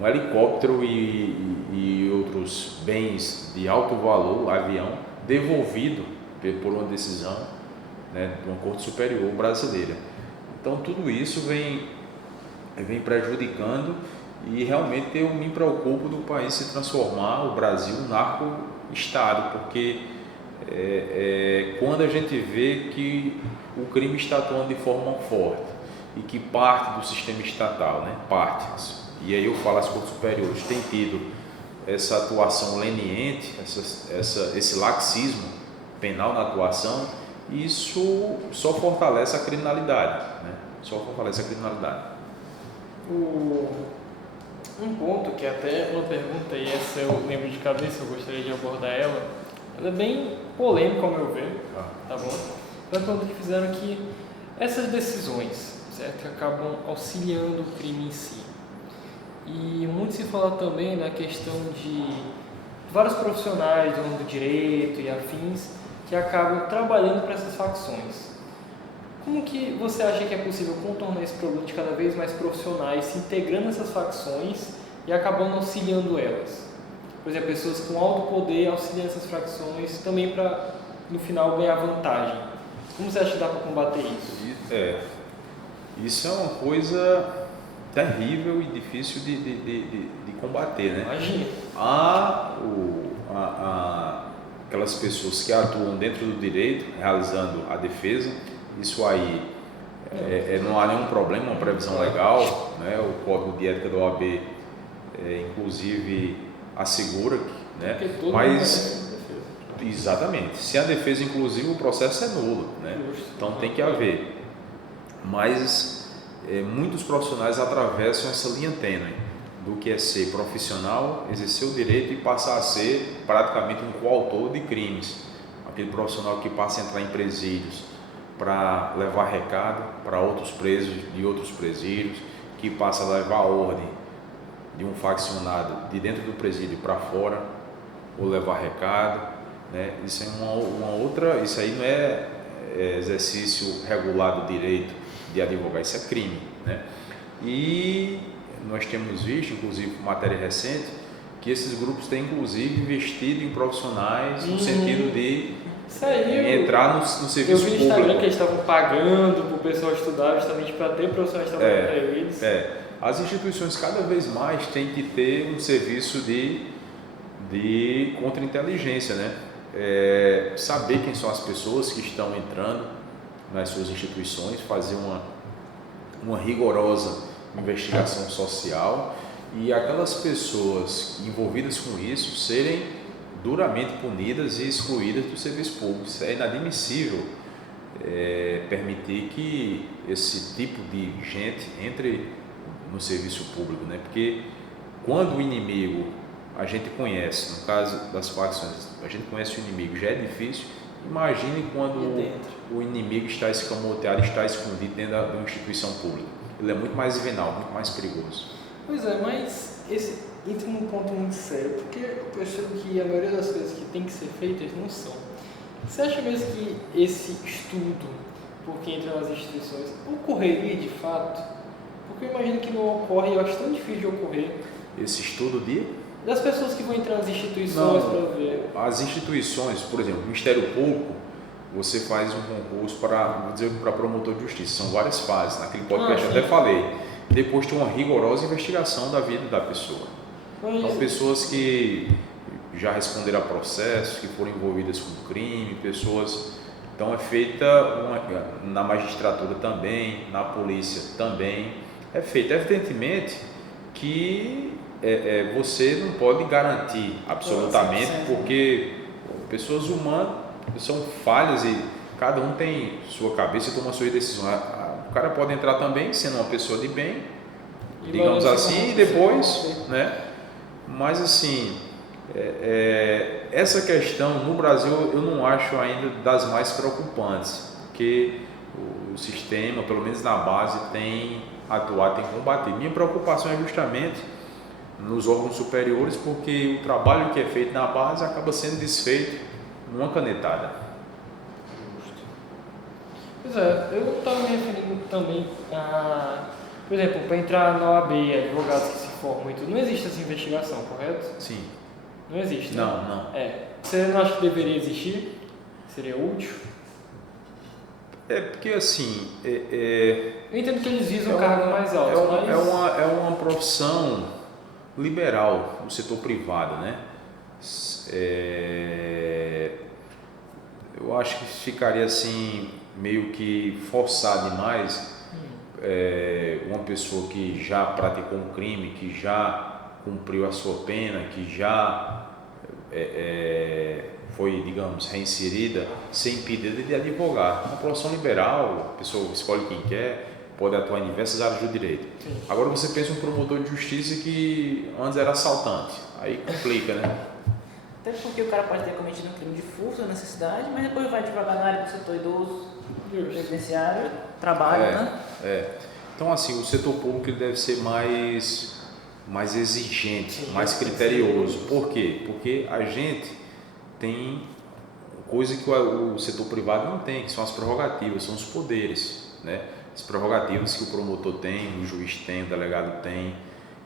um helicóptero e outros bens de alto valor, avião, devolvido por uma decisão, né, de uma corte superior brasileira. Então tudo isso vem prejudicando, e realmente eu me preocupo do país se transformar, o Brasil, um narco-estado, porque quando a gente vê que o crime está atuando de forma forte e que parte do sistema estatal, né, e aí eu falo as cortes superiores, tem tido essa atuação leniente, esse laxismo penal na atuação, isso só fortalece a criminalidade, né? Um ponto que até uma pergunta, e essa eu lembro de cabeça, eu gostaria de abordar ela, ela é bem polêmica ao meu ver, tá bom? Foi uma pergunta que fizeram que essas decisões, certo, que acabam auxiliando o crime em si. E muito se fala também na questão de vários profissionais do ramo do direito e afins que acabam trabalhando para essas facções. Como que você acha que é possível contornar esse problema de cada vez mais profissionais se integrando nessas facções e acabando auxiliando elas? Por exemplo, pessoas com alto poder auxiliando essas facções também para, no final, ganhar vantagem. Como você acha que dá para combater isso? Isso é uma coisa terrível e difícil de combater, né? Imagina. Aquelas pessoas que atuam dentro do direito, realizando a defesa, isso aí não há nenhum problema, uma previsão legal, né? O Código de Ética da OAB, inclusive, assegura que, né? Mas, exatamente, se a defesa, inclusive, o processo é nulo, né? Então tem que haver. Mas muitos profissionais atravessam essa linha tênue do que é ser profissional, exercer o direito e passar a ser praticamente um coautor de crimes. Aquele profissional que passa a entrar em presídios para levar recado para outros presos de outros presídios, que passa a levar a ordem de um faccionado de dentro do presídio para fora, ou levar recado, né? Isso aí não é exercício regular do direito de advogar, isso é crime, né? E nós temos visto, inclusive por matéria recente, que esses grupos têm inclusive investido em profissionais no sentido de entrar no serviço público. Eu vi no Instagram que eles estavam pagando para o pessoal estudar justamente para ter profissionais trabalhando para eles. As instituições cada vez mais têm que ter um serviço de contra-inteligência, né? Saber quem são as pessoas que estão entrando nas suas instituições, fazer uma rigorosa investigação social e aquelas pessoas envolvidas com isso serem duramente punidas e excluídas do serviço público. Isso é inadmissível, permitir que esse tipo de gente entre no serviço público, né? Porque quando o inimigo a gente conhece, no caso das facções, a gente conhece o inimigo, já é difícil. Imagine quando o inimigo está escamoteado, está escondido dentro de uma instituição pública. Ele é muito mais venal, muito mais perigoso. Pois é, mas esse entra num ponto muito sério, porque eu percebo que a maioria das coisas que tem que ser feitas não são. Você acha mesmo que esse estudo, por quem entra nas instituições, ocorreria de fato? Porque eu imagino que não ocorre, eu acho tão difícil de ocorrer. Esse estudo das pessoas que vão entrar nas instituições para ver. As instituições, por exemplo, o Ministério Público, você faz um concurso para promotor de justiça. São várias fases. Naquele podcast eu até falei. Depois tem uma rigorosa investigação da vida da pessoa. Então, pessoas que já responderam a processos, que foram envolvidas com crime, pessoas... Então, é feita na magistratura também, na polícia também. É feita, evidentemente, que você não pode garantir absolutamente, porque pessoas humanas são falhas e cada um tem sua cabeça e toma suas decisões. O cara pode entrar também sendo uma pessoa de bem, digamos assim, e depois, né? Mas assim, essa questão no Brasil eu não acho ainda das mais preocupantes, porque o sistema, pelo menos na base, tem atuado, tem combatido. Minha preocupação é justamente nos órgãos superiores, porque o trabalho que é feito na base acaba sendo desfeito numa canetada. Pois é, eu estava me referindo também a, por exemplo, para entrar na OAB, advogados que se formam e tudo, não existe essa investigação, correto? Sim. Não existe, né? Não. Você não acha que deveria existir? Seria útil? Porque assim... Eu entendo que eles visam um cargo mais alto, mas... É uma profissão liberal no setor privado, né? Eu acho que ficaria assim meio que forçado demais uma pessoa que já praticou um crime, que já cumpriu a sua pena, que já foi, digamos, reinserida, ser impedida de advogar. Uma profissão liberal, a pessoa escolhe quem quer, pode atuar em diversas áreas do direito. Sim. Agora você pensa um promotor de justiça que antes era assaltante, aí complica, né? Até porque o cara pode ter cometido um crime de furto, necessidade, mas depois vai devagar na área do setor idoso, previdenciário, trabalho, né? Então, assim, o setor público ele deve ser mais exigente, Sim, mais criterioso. Por quê? Porque a gente tem coisa que o setor privado não tem, que são as prerrogativas, são os poderes, né? As prerrogativas que o promotor tem, o juiz tem, o delegado tem,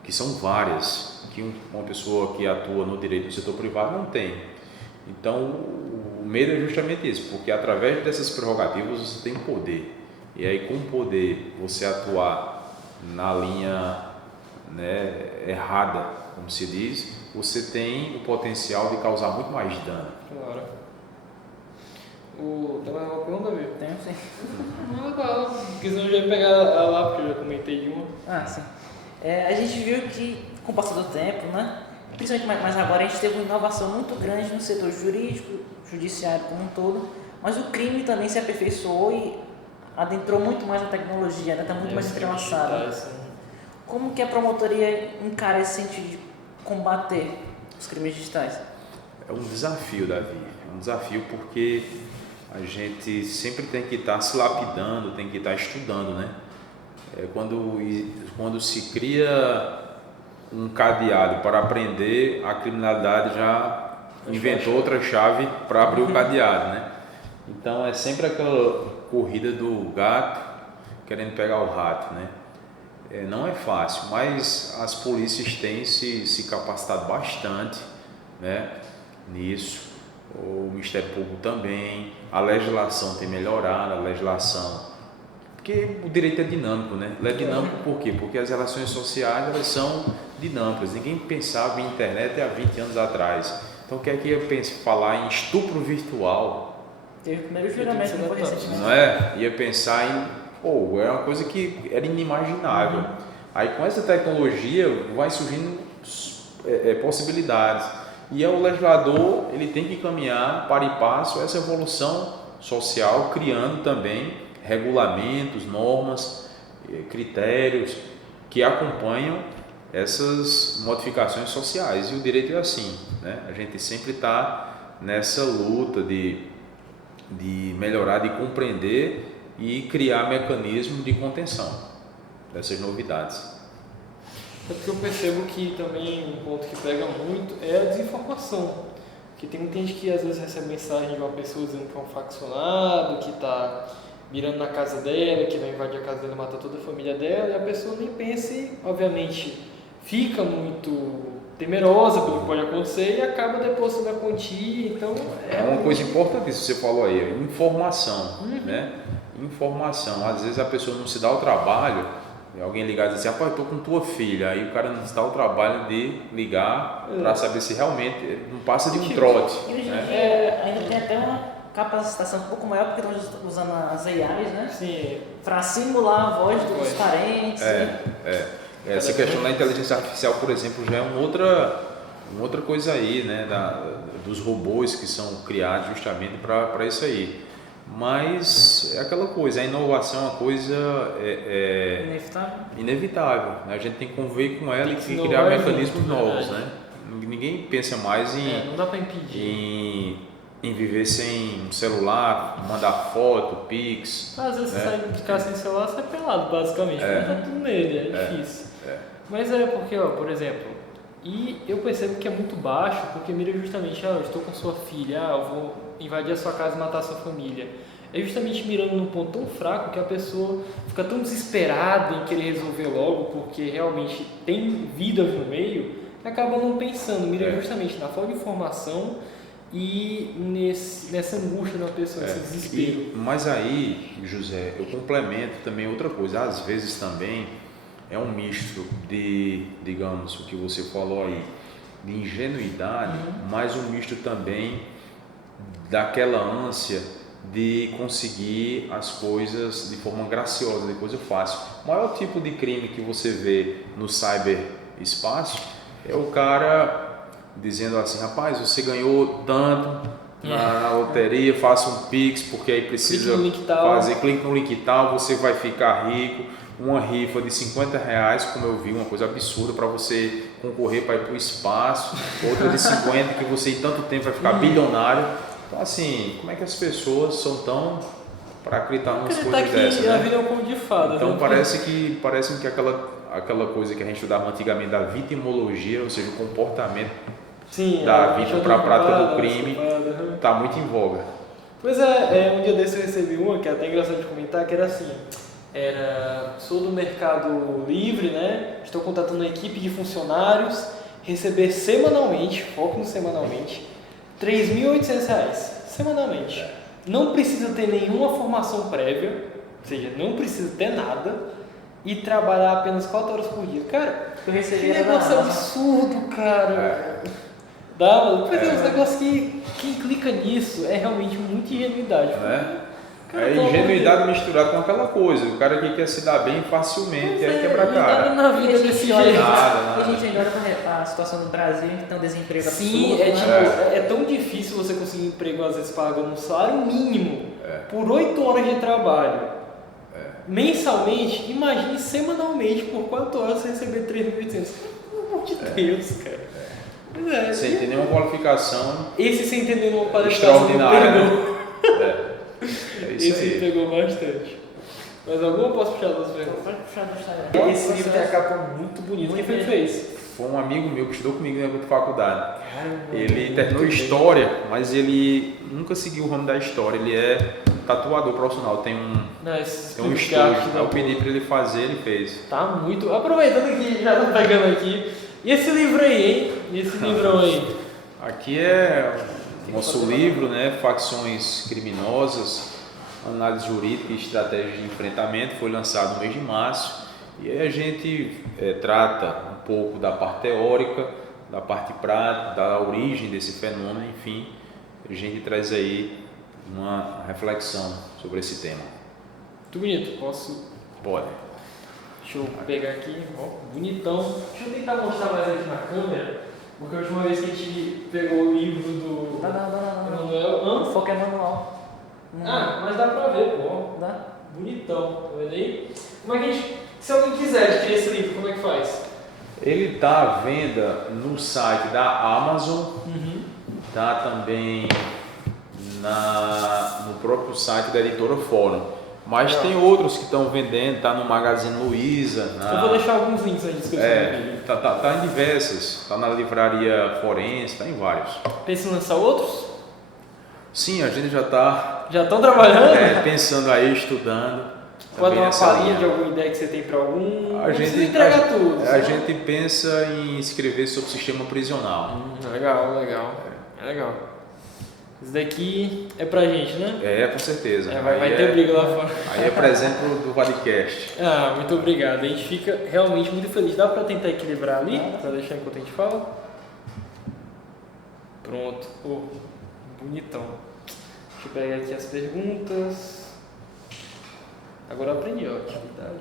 que são várias, que uma pessoa que atua no direito do setor privado não tem. Então, o medo é justamente isso, porque através dessas prerrogativas você tem poder. E aí, com o poder, você atuar na linha, né, errada, como se diz, você tem o potencial de causar muito mais dano. Claro. Tem mais uma pergunta, Davi? Tenho sim. Não, legal. Porque senão eu já ia pegar lá, porque eu já comentei de uma. Ah, sim. A gente viu que, com o passar do tempo, né? Principalmente mais agora, a gente teve uma inovação muito grande no setor jurídico, judiciário como um todo, mas o crime também se aperfeiçoou e adentrou muito mais na tecnologia, né? Está muito mais entrelaçado. Como que a promotoria encara esse sentido de combater os crimes digitais? É um desafio, Davi. É um desafio porque a gente sempre tem que estar se lapidando, tem que estar estudando, né? Quando se cria um cadeado para aprender, a criminalidade já inventou outra chave para abrir o cadeado, né? Então é sempre aquela corrida do gato querendo pegar o rato, né? Não é fácil, mas as polícias têm se capacitado bastante, né, nisso. O Ministério Público também, a legislação tem melhorado, a legislação, porque o direito é dinâmico, né? Ele é dinâmico por quê? Porque as relações sociais elas são dinâmicas. Ninguém pensava em internet há 20 anos atrás. Então, o que é que eu penso? Falar em estupro virtual? Teve o primeiro julgamento que foi recentemente. Não é? Ia pensar em... é uma coisa que era inimaginável. Aí, com essa tecnologia, vai surgindo possibilidades. E o legislador ele tem que caminhar para e passo essa evolução social, criando também regulamentos, normas, critérios que acompanham essas modificações sociais. E o direito é assim, né? A gente sempre está nessa luta de melhorar, de compreender e criar mecanismos de contenção dessas novidades. É porque eu percebo que também um ponto que pega muito é a desinformação. Porque tem muita gente que às vezes recebe mensagem de uma pessoa dizendo que é um faccionado, que está mirando na casa dela, que vai invadir a casa dela e matar toda a família dela, e a pessoa nem pensa e, obviamente, fica muito temerosa pelo que pode acontecer e acaba depositando a quantia. Então, é uma coisa importante que você falou aí, informação, né? Informação. Às vezes a pessoa não se dá o trabalho, alguém ligar e dizer assim, rapaz, eu estou com tua filha, aí o cara não se dá o trabalho de ligar para saber se realmente não passa de um trote. E hoje em dia ainda tem até uma capacitação um pouco maior, porque estão usando as AIs, né? Sim. Para simular a voz dos parentes. Essa questão da inteligência artificial, por exemplo, já é uma outra coisa aí, né? Dos robôs que são criados justamente para isso aí. Mas é aquela coisa, a inovação é uma coisa inevitável, né? A gente tem que conviver com ela e criar mecanismos novos, né? Ninguém pensa mais não dá para impedir. Em viver sem celular, mandar foto, pix. Às vezes você sai de casa sem celular, você é pelado, basicamente, porque tá tudo nele, é difícil. Mas porque, por exemplo, e eu percebo que é muito baixo, porque mira justamente, eu estou com sua filha, eu vou invadir a sua casa e matar a sua família. É justamente mirando num ponto tão fraco que a pessoa fica tão desesperada em querer resolver logo, porque realmente tem vida no meio, e acaba não pensando, mira justamente na falta de informação e nessa angústia da pessoa, nesse desespero. Mas aí, José, eu complemento também outra coisa. Às vezes também é um misto de, digamos, o que você falou aí, de ingenuidade, mas um misto também daquela ânsia de conseguir as coisas de forma graciosa, de coisa fácil. O maior tipo de crime que você vê no cyberespaço é o cara dizendo assim, rapaz, você ganhou tanto na loteria, faça um Pix, porque aí precisa clique no link tal, você vai ficar rico. Uma rifa de R$50, como eu vi, uma coisa absurda para você concorrer para ir para o espaço, outra de 50 que você em tanto tempo vai ficar bilionário. Então assim, como é que as pessoas são tão para acreditar em umas coisas dessas, a né? vida é um conto de fadas. Então né? parece que aquela coisa que a gente estudava antigamente da vitimologia, ou seja, o comportamento Sim, da a vítima para a prática do crime, culpada. está muito em voga. Pois é, um dia desse eu recebi uma que é até engraçado de comentar, que era assim, sou do Mercado Livre, né? Estou contratando uma equipe de funcionários, receber semanalmente, foco no semanalmente, R$3.800 semanalmente. Não precisa ter nenhuma formação prévia, ou seja, não precisa ter nada e trabalhar apenas 4 horas por dia. Cara, Eu que recebi era negócio da absurdo, cara. Dá, mano. Pois é, os negócios que quem clica nisso é realmente muita ingenuidade. Né? Cara, É pelo amor de ingenuidade Deus. misturada com aquela coisa, o cara que quer se dar bem facilmente, Pois e aí é, quebra a e nada cara. na E vida a desse gente olha, jeito. Nada. a gente olha para a situação do Brasil, que tem um desemprego Sim, absurdo, tipo, né? é tão difícil você conseguir emprego, às vezes pagando um salário mínimo por 8 horas de trabalho. Mensalmente, imagine semanalmente por 4 horas você receber 3.800. Pelo amor de Deus, cara. Pois é, Sem ter nenhuma qualificação esse sem entender uma qualificação extraordinária. me Né? pegou. É isso Esse me aí. pegou bastante. Mas alguma eu posso puxar das perguntas? Pode puxar do Instagram. Esse livro tem a capa muito bonita. Quem foi que fez? Foi um amigo meu que estudou comigo na época de faculdade. Caramba, Ele muito terminou bem. história, mas ele nunca seguiu o ramo da história. Ele é tatuador profissional, tem Não, esses um livros de estúdio. arte Aí da eu pedi para ele fazer, ele fez. Tá muito. Aproveitando que já tá pegando aqui. E esse livro aí, hein? E esse livrão aí? Aqui é o nosso livro, né? Facções Criminosas, Análise Jurídica e Estratégia de Enfrentamento. Foi lançado no mês de março. E aí a gente trata um pouco da parte teórica, da parte prática, da origem desse fenômeno, enfim. A gente traz aí uma reflexão sobre esse tema. Muito bonito. Posso. Pode. Deixa eu pegar aqui. Ó, bonitão. Deixa eu tentar mostrar mais aqui na câmera. Porque a última vez que a gente pegou o livro do Não. Emanuel. O foco é manual. Ah, mas dá pra ver, pô. Dá? Bonitão. Tá vendo aí? Como é que a gente. Se alguém quiser adquirir esse livro, como é que faz? Ele está à venda no site da Amazon, está também no próprio site da editora Fórum. Mas tem outros que estão vendendo, está no Magazine Luiza. Eu vou deixar alguns links aí na descrição do vídeo. Tá em diversas, está na livraria Forense, está em vários. Pensa em lançar outros? Sim, a gente já está Já estão trabalhando? pensando aí, estudando. Pode dar uma nessa palhinha linha. de alguma ideia que você tem para algum? A Não gente, precisa entregar tudo. a gente pensa em escrever sobre o sistema prisional. Legal. É legal. Isso daqui é pra gente, né? Com certeza. Vai Aí ter briga lá fora. Aí é presente do Vadcast. Ah, muito obrigado. A gente fica realmente muito feliz. Dá pra tentar equilibrar ali? Pra deixar enquanto a gente fala? Pronto. Bonitão. Deixa eu pegar aqui as perguntas. Agora eu aprendi, ó. Atividade.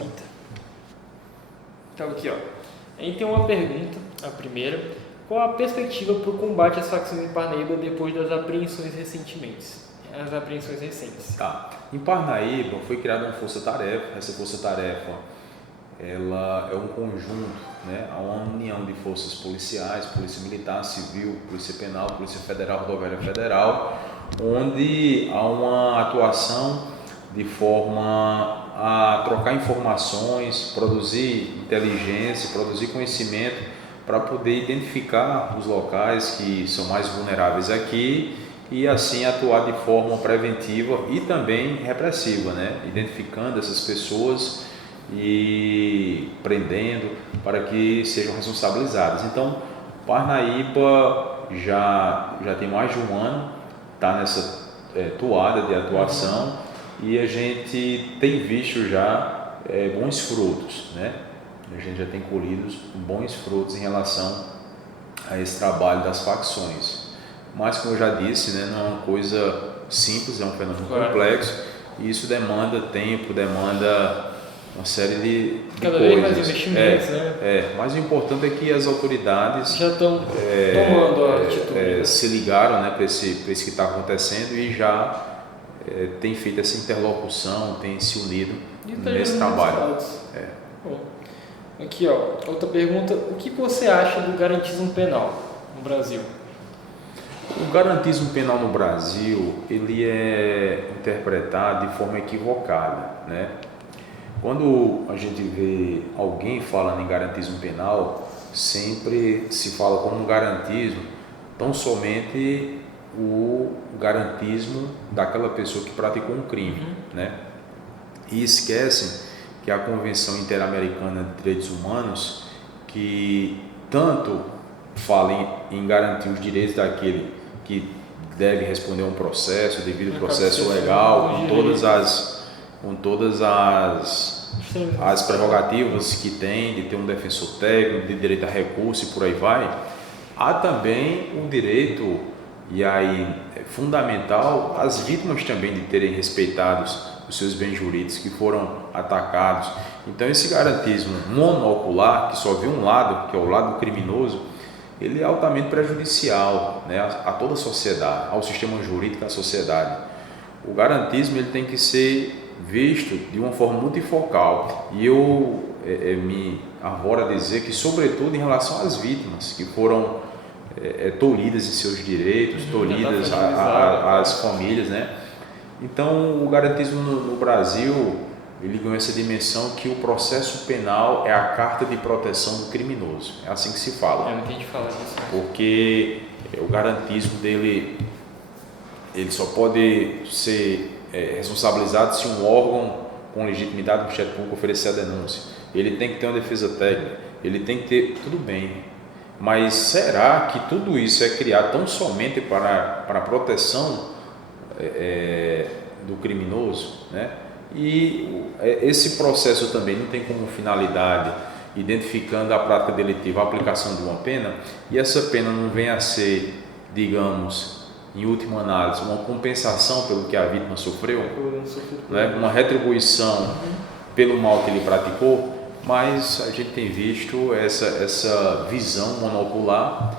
Eita. Então aqui, ó. A gente tem uma pergunta, a primeira. Qual a perspectiva para o combate às facções em Parnaíba depois das apreensões recentes? As apreensões recentes. Tá. Em Parnaíba foi criada uma força-tarefa. Essa força-tarefa ela é um conjunto, né? Há uma união de forças policiais, polícia militar, civil, polícia penal, polícia federal, rodoviária federal, onde há uma atuação de forma a trocar informações, produzir inteligência, produzir conhecimento para poder identificar os locais que são mais vulneráveis aqui e assim atuar de forma preventiva e também repressiva, né? Identificando essas pessoas e prendendo para que sejam responsabilizadas. Então, Parnaíba já tem mais de um ano, está nessa toada de atuação e a gente tem visto já bons frutos, né? A gente já tem colhido bons frutos em relação a esse trabalho das facções. Mas, como eu já disse, né, não é uma coisa simples, é um fenômeno complexo e isso demanda tempo, demanda uma série de Cada coisas. vez mais investimentos, né? Mas o importante é que as autoridades Já estão tomando a atitude. Né? se ligaram, né, para esse que está acontecendo e já tem feito essa interlocução, tem se unido E tá nesse gerando trabalho. resultados. Bom. Aqui, ó, outra pergunta. O que você acha do garantismo penal no Brasil? O garantismo penal no Brasil, ele é interpretado de forma equivocada, né? Quando a gente vê alguém falando em garantismo penal, sempre se fala como um garantismo tão somente o garantismo daquela pessoa que praticou um crime, né? E esquecem que a Convenção Interamericana de Direitos Humanos, que tanto fala em garantir os direitos daquele que deve responder a um processo, devido ao processo legal, com todas as prerrogativas que tem de ter um defensor técnico, de direito a recurso e por aí vai, há também um direito, e aí é fundamental, as vítimas também de terem respeitados os seus bens jurídicos que foram atacados. Então esse garantismo monocular, que só vê um lado, que é o lado criminoso, ele é altamente prejudicial, né, a toda a sociedade, ao sistema jurídico, à sociedade. O garantismo ele tem que ser visto de uma forma multifocal, e eu me arvoro a dizer que, sobretudo em relação às vítimas que foram tolhidas em seus direitos, tolhidas às famílias, né? Então o garantismo no Brasil, ele ganhou essa dimensão que o processo penal é a carta de proteção do criminoso, é assim que se fala. Eu não entendi falar disso. Porque o garantismo dele, ele só pode ser responsabilizado se um órgão com legitimidade do Ministério Público oferecer a denúncia. Ele tem que ter uma defesa técnica, ele tem que ter, tudo bem, mas será que tudo isso é criado tão somente para a proteção do criminoso, né? E esse processo também não tem como finalidade, identificando a prática delitiva, a aplicação de uma pena, e essa pena não vem a ser, digamos, em última análise, uma compensação pelo que a vítima sofreu, né? Uma retribuição pelo mal que ele praticou, mas a gente tem visto essa visão monocular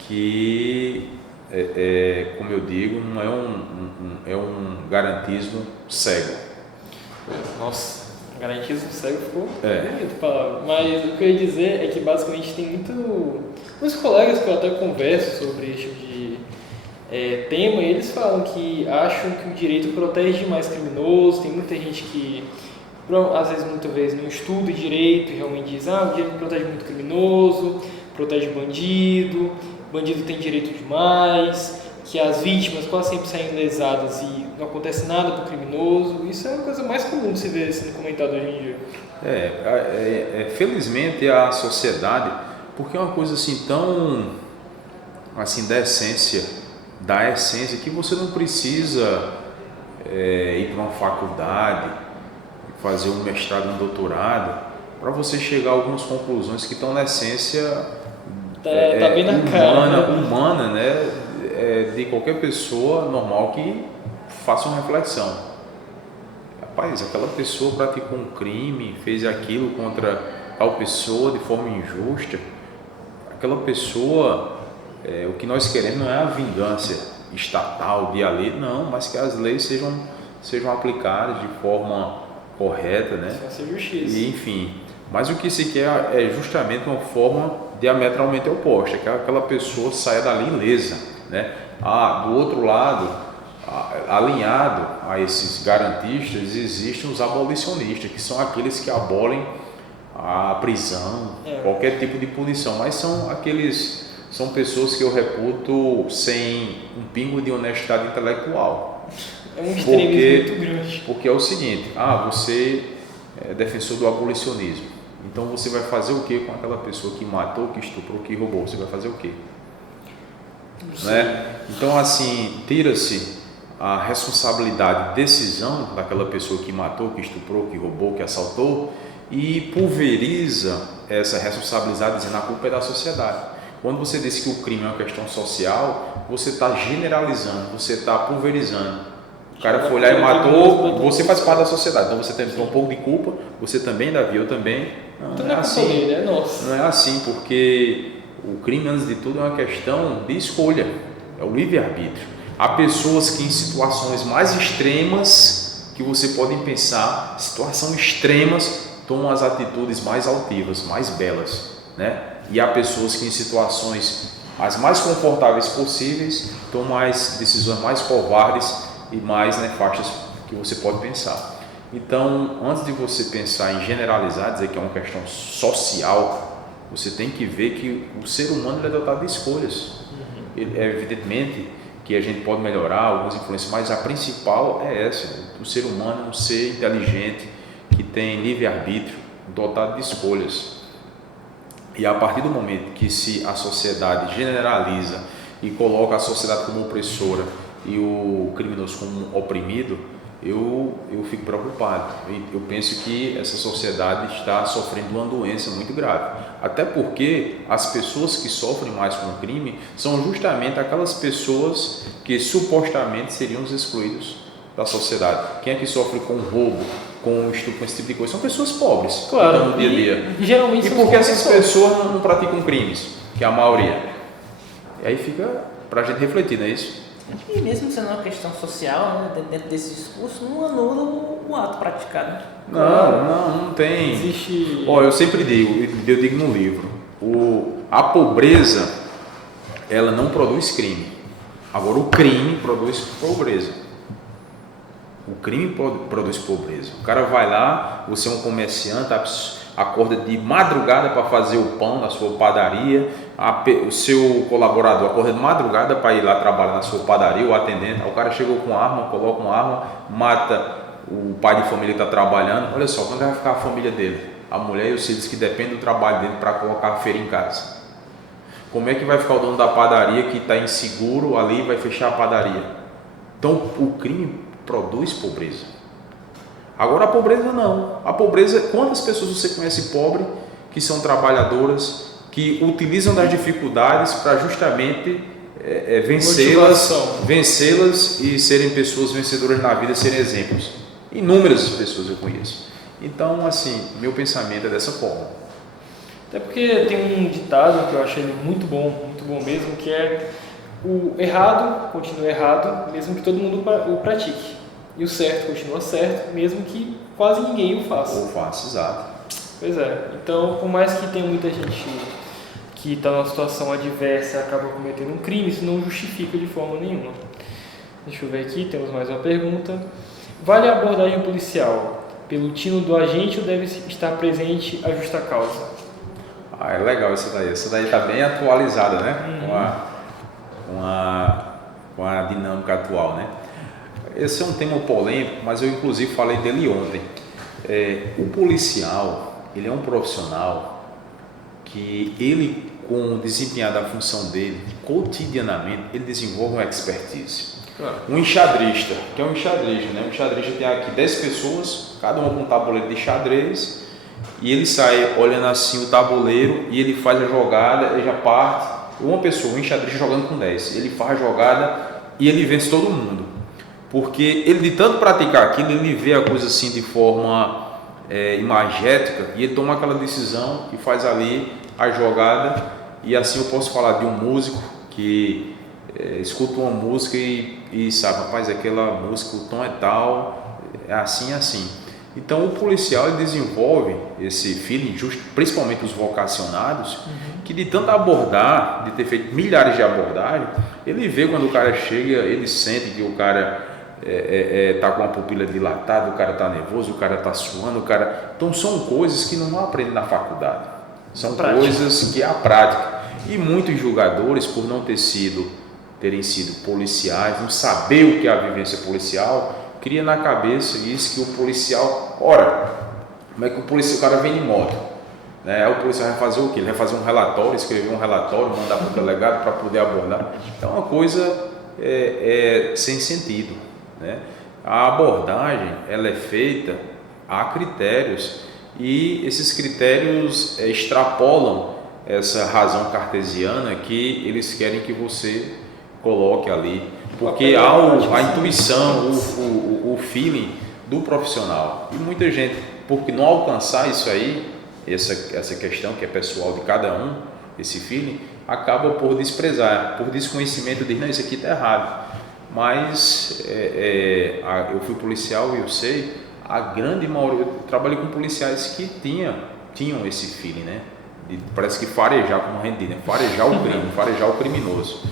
que, como eu digo, não é um garantismo cego. Nossa, garantismo cego ficou bonito a palavra. Mas o que eu ia dizer é que basicamente tem muitos colegas que eu até converso sobre esse tipo de tema, e eles falam que acham que o direito protege demais criminoso. Tem muita gente que, às vezes, muitas vezes não estuda direito e realmente diz: o direito protege muito criminoso, protege bandido tem direito demais, que as vítimas quase sempre saem lesadas e não acontece nada pro criminoso. Isso é a coisa mais comum de se ver sendo comentado hoje em dia. Felizmente a sociedade, porque é uma coisa assim tão assim da essência, que você não precisa ir para uma faculdade, fazer um mestrado, um doutorado, para você chegar a algumas conclusões que estão na essência tá bem na cara, humana, né? De qualquer pessoa normal que faça uma reflexão. Rapaz, aquela pessoa praticou um crime, fez aquilo contra tal pessoa de forma injusta. Aquela pessoa, o que nós queremos não é a vingança estatal, via lei, não, mas que as leis sejam aplicadas de forma correta, né? Sem justiça. E, enfim, mas o que se quer é justamente uma forma diametralmente oposta, que aquela pessoa saia dali ilesa, né? Do outro lado, alinhado a esses garantistas, existem os abolicionistas, que são aqueles que abolem a prisão, qualquer tipo de punição, mas são pessoas que eu reputo sem um pingo de honestidade intelectual. É um extremismo muito grande. Porque é o seguinte: você é defensor do abolicionismo, então você vai fazer o que com aquela pessoa que matou, que estuprou, que roubou? Você vai fazer o quê? Né? Então, assim, tira-se a responsabilidade de decisão daquela pessoa que matou, que estuprou, que roubou, que assaltou, e pulveriza essa responsabilidade dizendo: a culpa é da sociedade. Quando você diz que o crime é uma questão social, você está generalizando, você está pulverizando. O cara foi lá e matou, você faz parte da sociedade, então você tem um pouco de culpa, você também, Davi, eu também. Não é assim, né? Nossa. Não é assim, porque o crime, antes de tudo, é uma questão de escolha, é o livre-arbítrio. Há pessoas que, em situações mais extremas que você pode pensar, situações extremas, tomam as atitudes mais altivas, mais belas, né? E há pessoas que em situações as mais confortáveis possíveis tomam as decisões mais covardes e mais nefastas que você pode pensar. Então, antes de você pensar em generalizar, dizer que é uma questão social, você tem que ver que o ser humano é dotado de escolhas. Evidentemente que a gente pode melhorar algumas influências, mas a principal é essa: o ser humano é um ser inteligente, que tem livre-arbítrio, dotado de escolhas. E a partir do momento que se a sociedade generaliza e coloca a sociedade como opressora e o criminoso como oprimido, eu fico preocupado. Eu penso que essa sociedade está sofrendo uma doença muito grave. Até porque as pessoas que sofrem mais com o crime são justamente aquelas pessoas que supostamente seriam os excluídos da sociedade. Quem é que sofre com roubo, com estupro, com esse tipo de coisa? São pessoas pobres, claro, que estão no dia a dia. E geralmente e por que essas pessoas não praticam crimes? Que é a maioria. E aí fica para a gente refletir, não é isso? E mesmo sendo uma questão social, né, dentro desse discurso, não anula o ato praticado. Não tem. Existe. Eu sempre digo, eu digo no livro, a pobreza, ela não produz crime. Agora o crime produz pobreza. O crime produz pobreza. O cara vai lá, você é um comerciante, acorda de madrugada para fazer o pão na sua padaria, o seu colaborador acorda de madrugada para ir lá trabalhar na sua padaria, o atendente, o cara chegou com arma, coloca uma arma, mata o pai de família que está trabalhando. Olha só, quando vai ficar a família dele? A mulher e os filhos que dependem do trabalho dele para colocar a feira em casa. Como é que vai ficar o dono da padaria que está inseguro ali e vai fechar a padaria? Então o crime produz pobreza. Agora a pobreza não. A pobreza, quantas pessoas você conhece pobre que são trabalhadoras, que utilizam das dificuldades para justamente vencê-las e serem pessoas vencedoras na vida, serem exemplos. Inúmeras pessoas eu conheço. Então, assim, meu pensamento é dessa forma. Até porque tem um ditado que eu achei muito bom mesmo, que é: o errado continua errado, mesmo que todo mundo o pratique. E o certo continua certo, mesmo que quase ninguém o faça. Ou faça, exato. Pois é. Então, por mais que tenha muita gente que está numa situação adversa e acaba cometendo um crime, isso não justifica de forma nenhuma. Deixa eu ver aqui, temos mais uma pergunta. Vale a abordagem policial pelo tino do agente ou deve estar presente a justa causa? É legal essa daí. Essa daí está bem atualizada, né? Com a dinâmica atual, né? Esse é um tema polêmico, mas eu inclusive falei dele ontem. O policial, ele é um profissional que ele, com o desempenhar da função dele, cotidianamente, ele desenvolve uma expertise. Claro. Um enxadrista, que é um enxadrista, né? Um enxadrista tem aqui 10 pessoas, cada uma com um tabuleiro de xadrez, e ele sai olhando assim o tabuleiro e ele faz a jogada, ele já parte. Uma pessoa, um enxadrista jogando com 10, ele faz a jogada e ele vence todo mundo. Porque ele, de tanto praticar aquilo, ele vê a coisa assim de forma imagética e ele toma aquela decisão e faz ali a jogada. E assim eu posso falar de um músico que escuta uma música e sabe, rapaz, aquela música, o tom é tal, é assim, assim. Então o policial ele desenvolve esse feeling, principalmente os vocacionados, que de tanto abordar, de ter feito milhares de abordagens, ele vê quando o cara chega, ele sente que o cara tá com a pupila dilatada, o cara tá nervoso, o cara tá suando, então são coisas que não aprende na faculdade, são coisas que é a prática. E muitos julgadores, por não terem sido policiais, não saber o que é a vivência policial, cria na cabeça isso, que o policial, como é que o cara vem de moto, né? O policial vai fazer o quê? Ele vai fazer um relatório, escrever um relatório, mandar para o delegado para poder abordar. É uma coisa sem sentido, né? A abordagem ela é feita a critérios e esses critérios extrapolam essa razão cartesiana que eles querem que você coloque ali, porque há a intuição, o feeling do profissional. E muita gente, porque não alcançar isso aí, essa questão que é pessoal de cada um, esse feeling, acaba por desprezar, por desconhecimento, diz, não, isso aqui está errado. Mas eu fui policial e eu sei, A grande maioria, eu trabalhei com policiais que tinham esse feeling, né? Parece que farejar, como a gente diz, né? Farejar o crime, farejar o criminoso.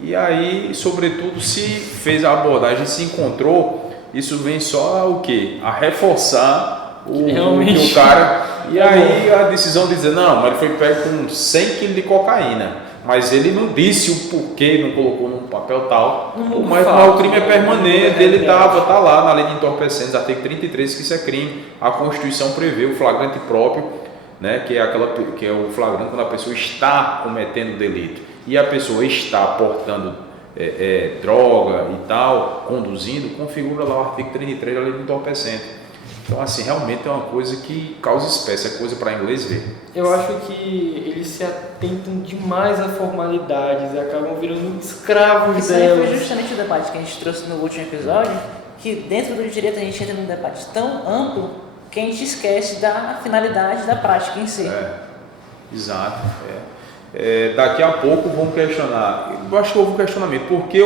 E aí, sobretudo, se fez a abordagem, se encontrou, isso vem só o quê? A reforçar o que o cara... E aí a decisão de dizer, não, mas ele foi pego com 100 kg de cocaína, mas ele não disse o porquê, não colocou num papel tal, mas o crime é permanente, ele tá lá na lei de entorpecentes, artigo 33, que isso é crime. A Constituição prevê o flagrante próprio, né, que é o flagrante quando a pessoa está cometendo o delito e a pessoa está portando droga e tal, conduzindo, configura lá o artigo 33 da lei de entorpecentes. Então, assim, realmente é uma coisa que causa espécie, é coisa para inglês ver. Eu acho que eles se atentam demais a formalidades e acabam virando escravos Isso aí delas. foi justamente o debate que a gente trouxe no último episódio, que dentro do direito a gente entra num debate tão amplo que a gente esquece da finalidade da prática em si. Exato. Daqui a pouco vão questionar, eu acho que houve um questionamento, por que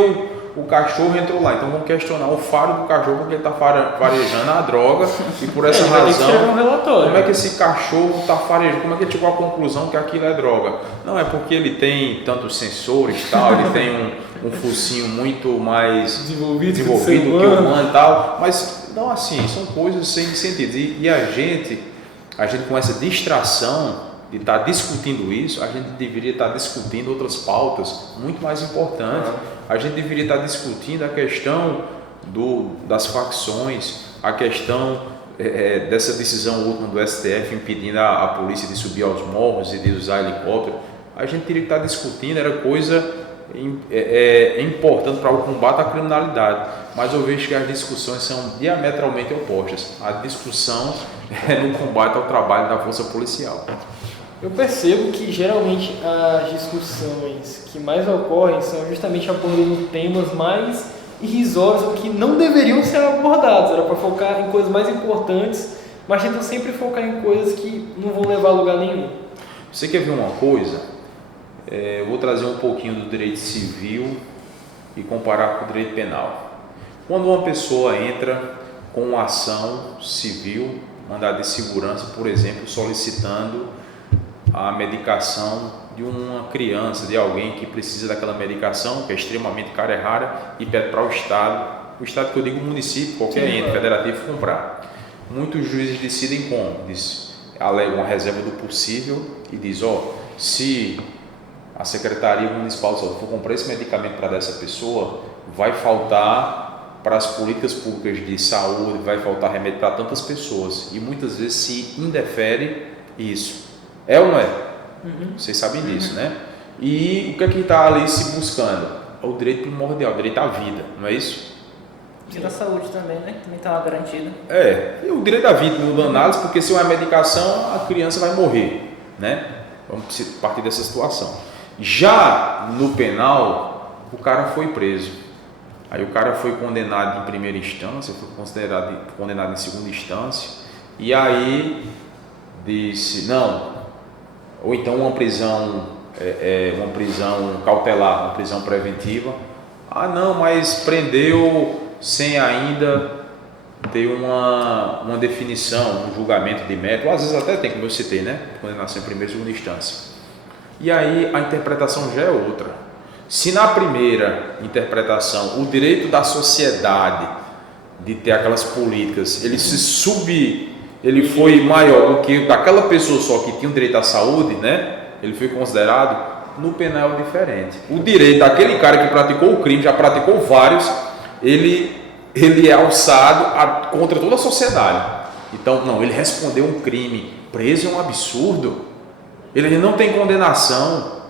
o cachorro entrou lá? Então vão questionar o faro do cachorro porque ele está farejando a droga e por essa razão, como é que esse cachorro está farejando, como é que ele chegou à conclusão que aquilo é droga? Não, é porque ele tem tantos sensores e tal, ele tem um focinho muito mais desenvolvido que o humano e tal, mas não, assim, são coisas sem sentido. E a gente com essa distração de estar discutindo isso, a gente deveria estar discutindo outras pautas muito mais importantes. A gente deveria estar discutindo a questão das facções, a questão dessa decisão última do STF impedindo a polícia de subir aos morros e de usar helicóptero. A gente teria que estar discutindo, era coisa importante para o combate à criminalidade, mas eu vejo que as discussões são diametralmente opostas. A discussão é no combate ao trabalho da força policial. Eu percebo que geralmente as discussões que mais ocorrem são justamente abordando temas mais irrisórios ou que não deveriam ser abordados. Era para focar em coisas mais importantes, mas tentam sempre focar em coisas que não vão levar a lugar nenhum. Você quer ver uma coisa? Eu vou trazer um pouquinho do direito civil e comparar com o direito penal. Quando uma pessoa entra com uma ação civil, mandado de segurança, por exemplo, solicitando a medicação de uma criança, de alguém que precisa daquela medicação, que é extremamente cara e rara, e pede para o Estado que eu digo o município, qualquer ente federativo, comprar. Muitos juízes decidem como? Alegam uma reserva do possível e diz, se a Secretaria Municipal de Saúde for comprar esse medicamento para dessa pessoa, vai faltar para as políticas públicas de saúde, vai faltar remédio para tantas pessoas, e muitas vezes se indefere isso. É ou não é? Vocês sabem disso, né? E o que é que está ali se buscando? É o direito primordial, o direito à vida, não é isso? E da saúde também, né? Também está garantido. E o direito à vida, no análise, porque se uma medicação, a criança vai morrer, né? Vamos partir dessa situação. Já no penal, o cara foi preso. Aí o cara foi condenado em primeira instância, foi condenado em segunda instância, e aí disse, não, ou então uma prisão cautelar, uma prisão preventiva. Ah, não, mas prendeu sem ainda ter uma definição, um julgamento de mérito, às vezes até tem, como eu citei, né? Condenação em primeira e segunda instância. E aí a interpretação já é outra. Se na primeira interpretação o direito da sociedade de ter aquelas políticas, ele foi maior do que daquela pessoa só que tinha o direito à saúde, né? Ele foi considerado. No penal é diferente. O direito daquele cara que praticou o crime, já praticou vários, ele é alçado contra toda a sociedade. Então, não, ele respondeu um crime, preso é um absurdo, ele não tem condenação.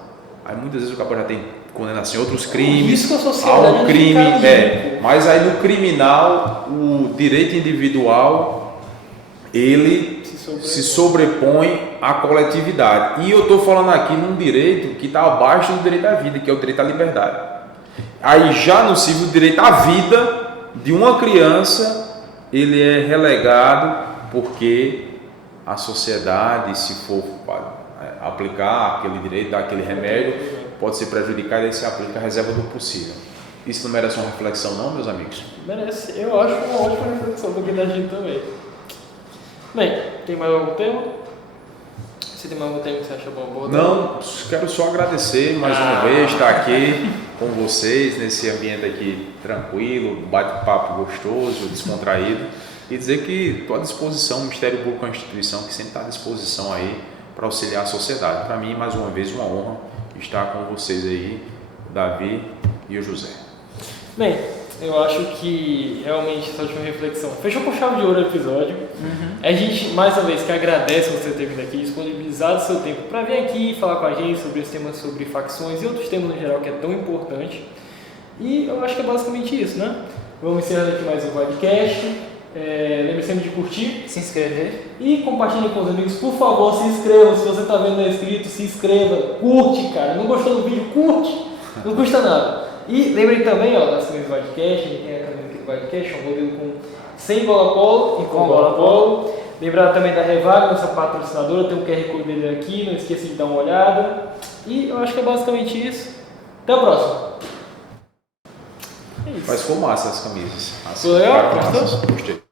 Aí muitas vezes o cara já tem condenação em outros crimes, há um crime, mas aí no criminal, o direito individual, ele se sobrepõe à coletividade. E eu estou falando aqui num direito que está abaixo do direito à vida, que é o direito à liberdade. Aí já no civil, o direito à vida de uma criança, ele é relegado porque a sociedade, se for aplicar aquele direito, dar aquele remédio, pode ser prejudicado e aí se aplica a reserva do possível. Isso não merece uma reflexão não, meus amigos? Merece. Eu acho uma ótima reflexão do que da gente também. Bem, tem mais algum tema? Você tem mais algum tema que você acha bom? Não, quero só agradecer mais uma vez estar aqui com vocês nesse ambiente aqui tranquilo, bate-papo gostoso, descontraído, e dizer que estou à disposição, o Ministério Público é uma instituição que sempre está à disposição aí para auxiliar a sociedade. Para mim, mais uma vez, uma honra estar com vocês aí, o Davi e o José. Bem, eu acho que realmente essa última reflexão fechou com chave de ouro o episódio. A gente, mais uma vez, que agradece você ter vindo aqui, disponibilizado o seu tempo para vir aqui falar com a gente sobre esse tema, sobre facções e outros temas no geral que é tão importante. E eu acho que é basicamente isso, né? Vamos encerrando aqui mais um podcast. Lembre sempre de curtir, Se inscrever. e compartilhe com os amigos. Por favor, se inscreva. Se você está vendo não é inscrito, se inscreva. Curte, cara. Não gostou do vídeo? Curte. Não custa nada. E lembrem também, ó, das camisas do podcast. A gente tem a camisa aqui do podcast, um modelo com sem bola polo e com bola polo. Lembrar também da Revaga, nossa patrocinadora. Tem um QR Code dele aqui. Não esqueça de dar uma olhada. E eu acho que é basicamente isso. Até a próxima. É isso. Mas ficou massa as camisas. Foi legal? Ficaram Gostou? massas. Gostei.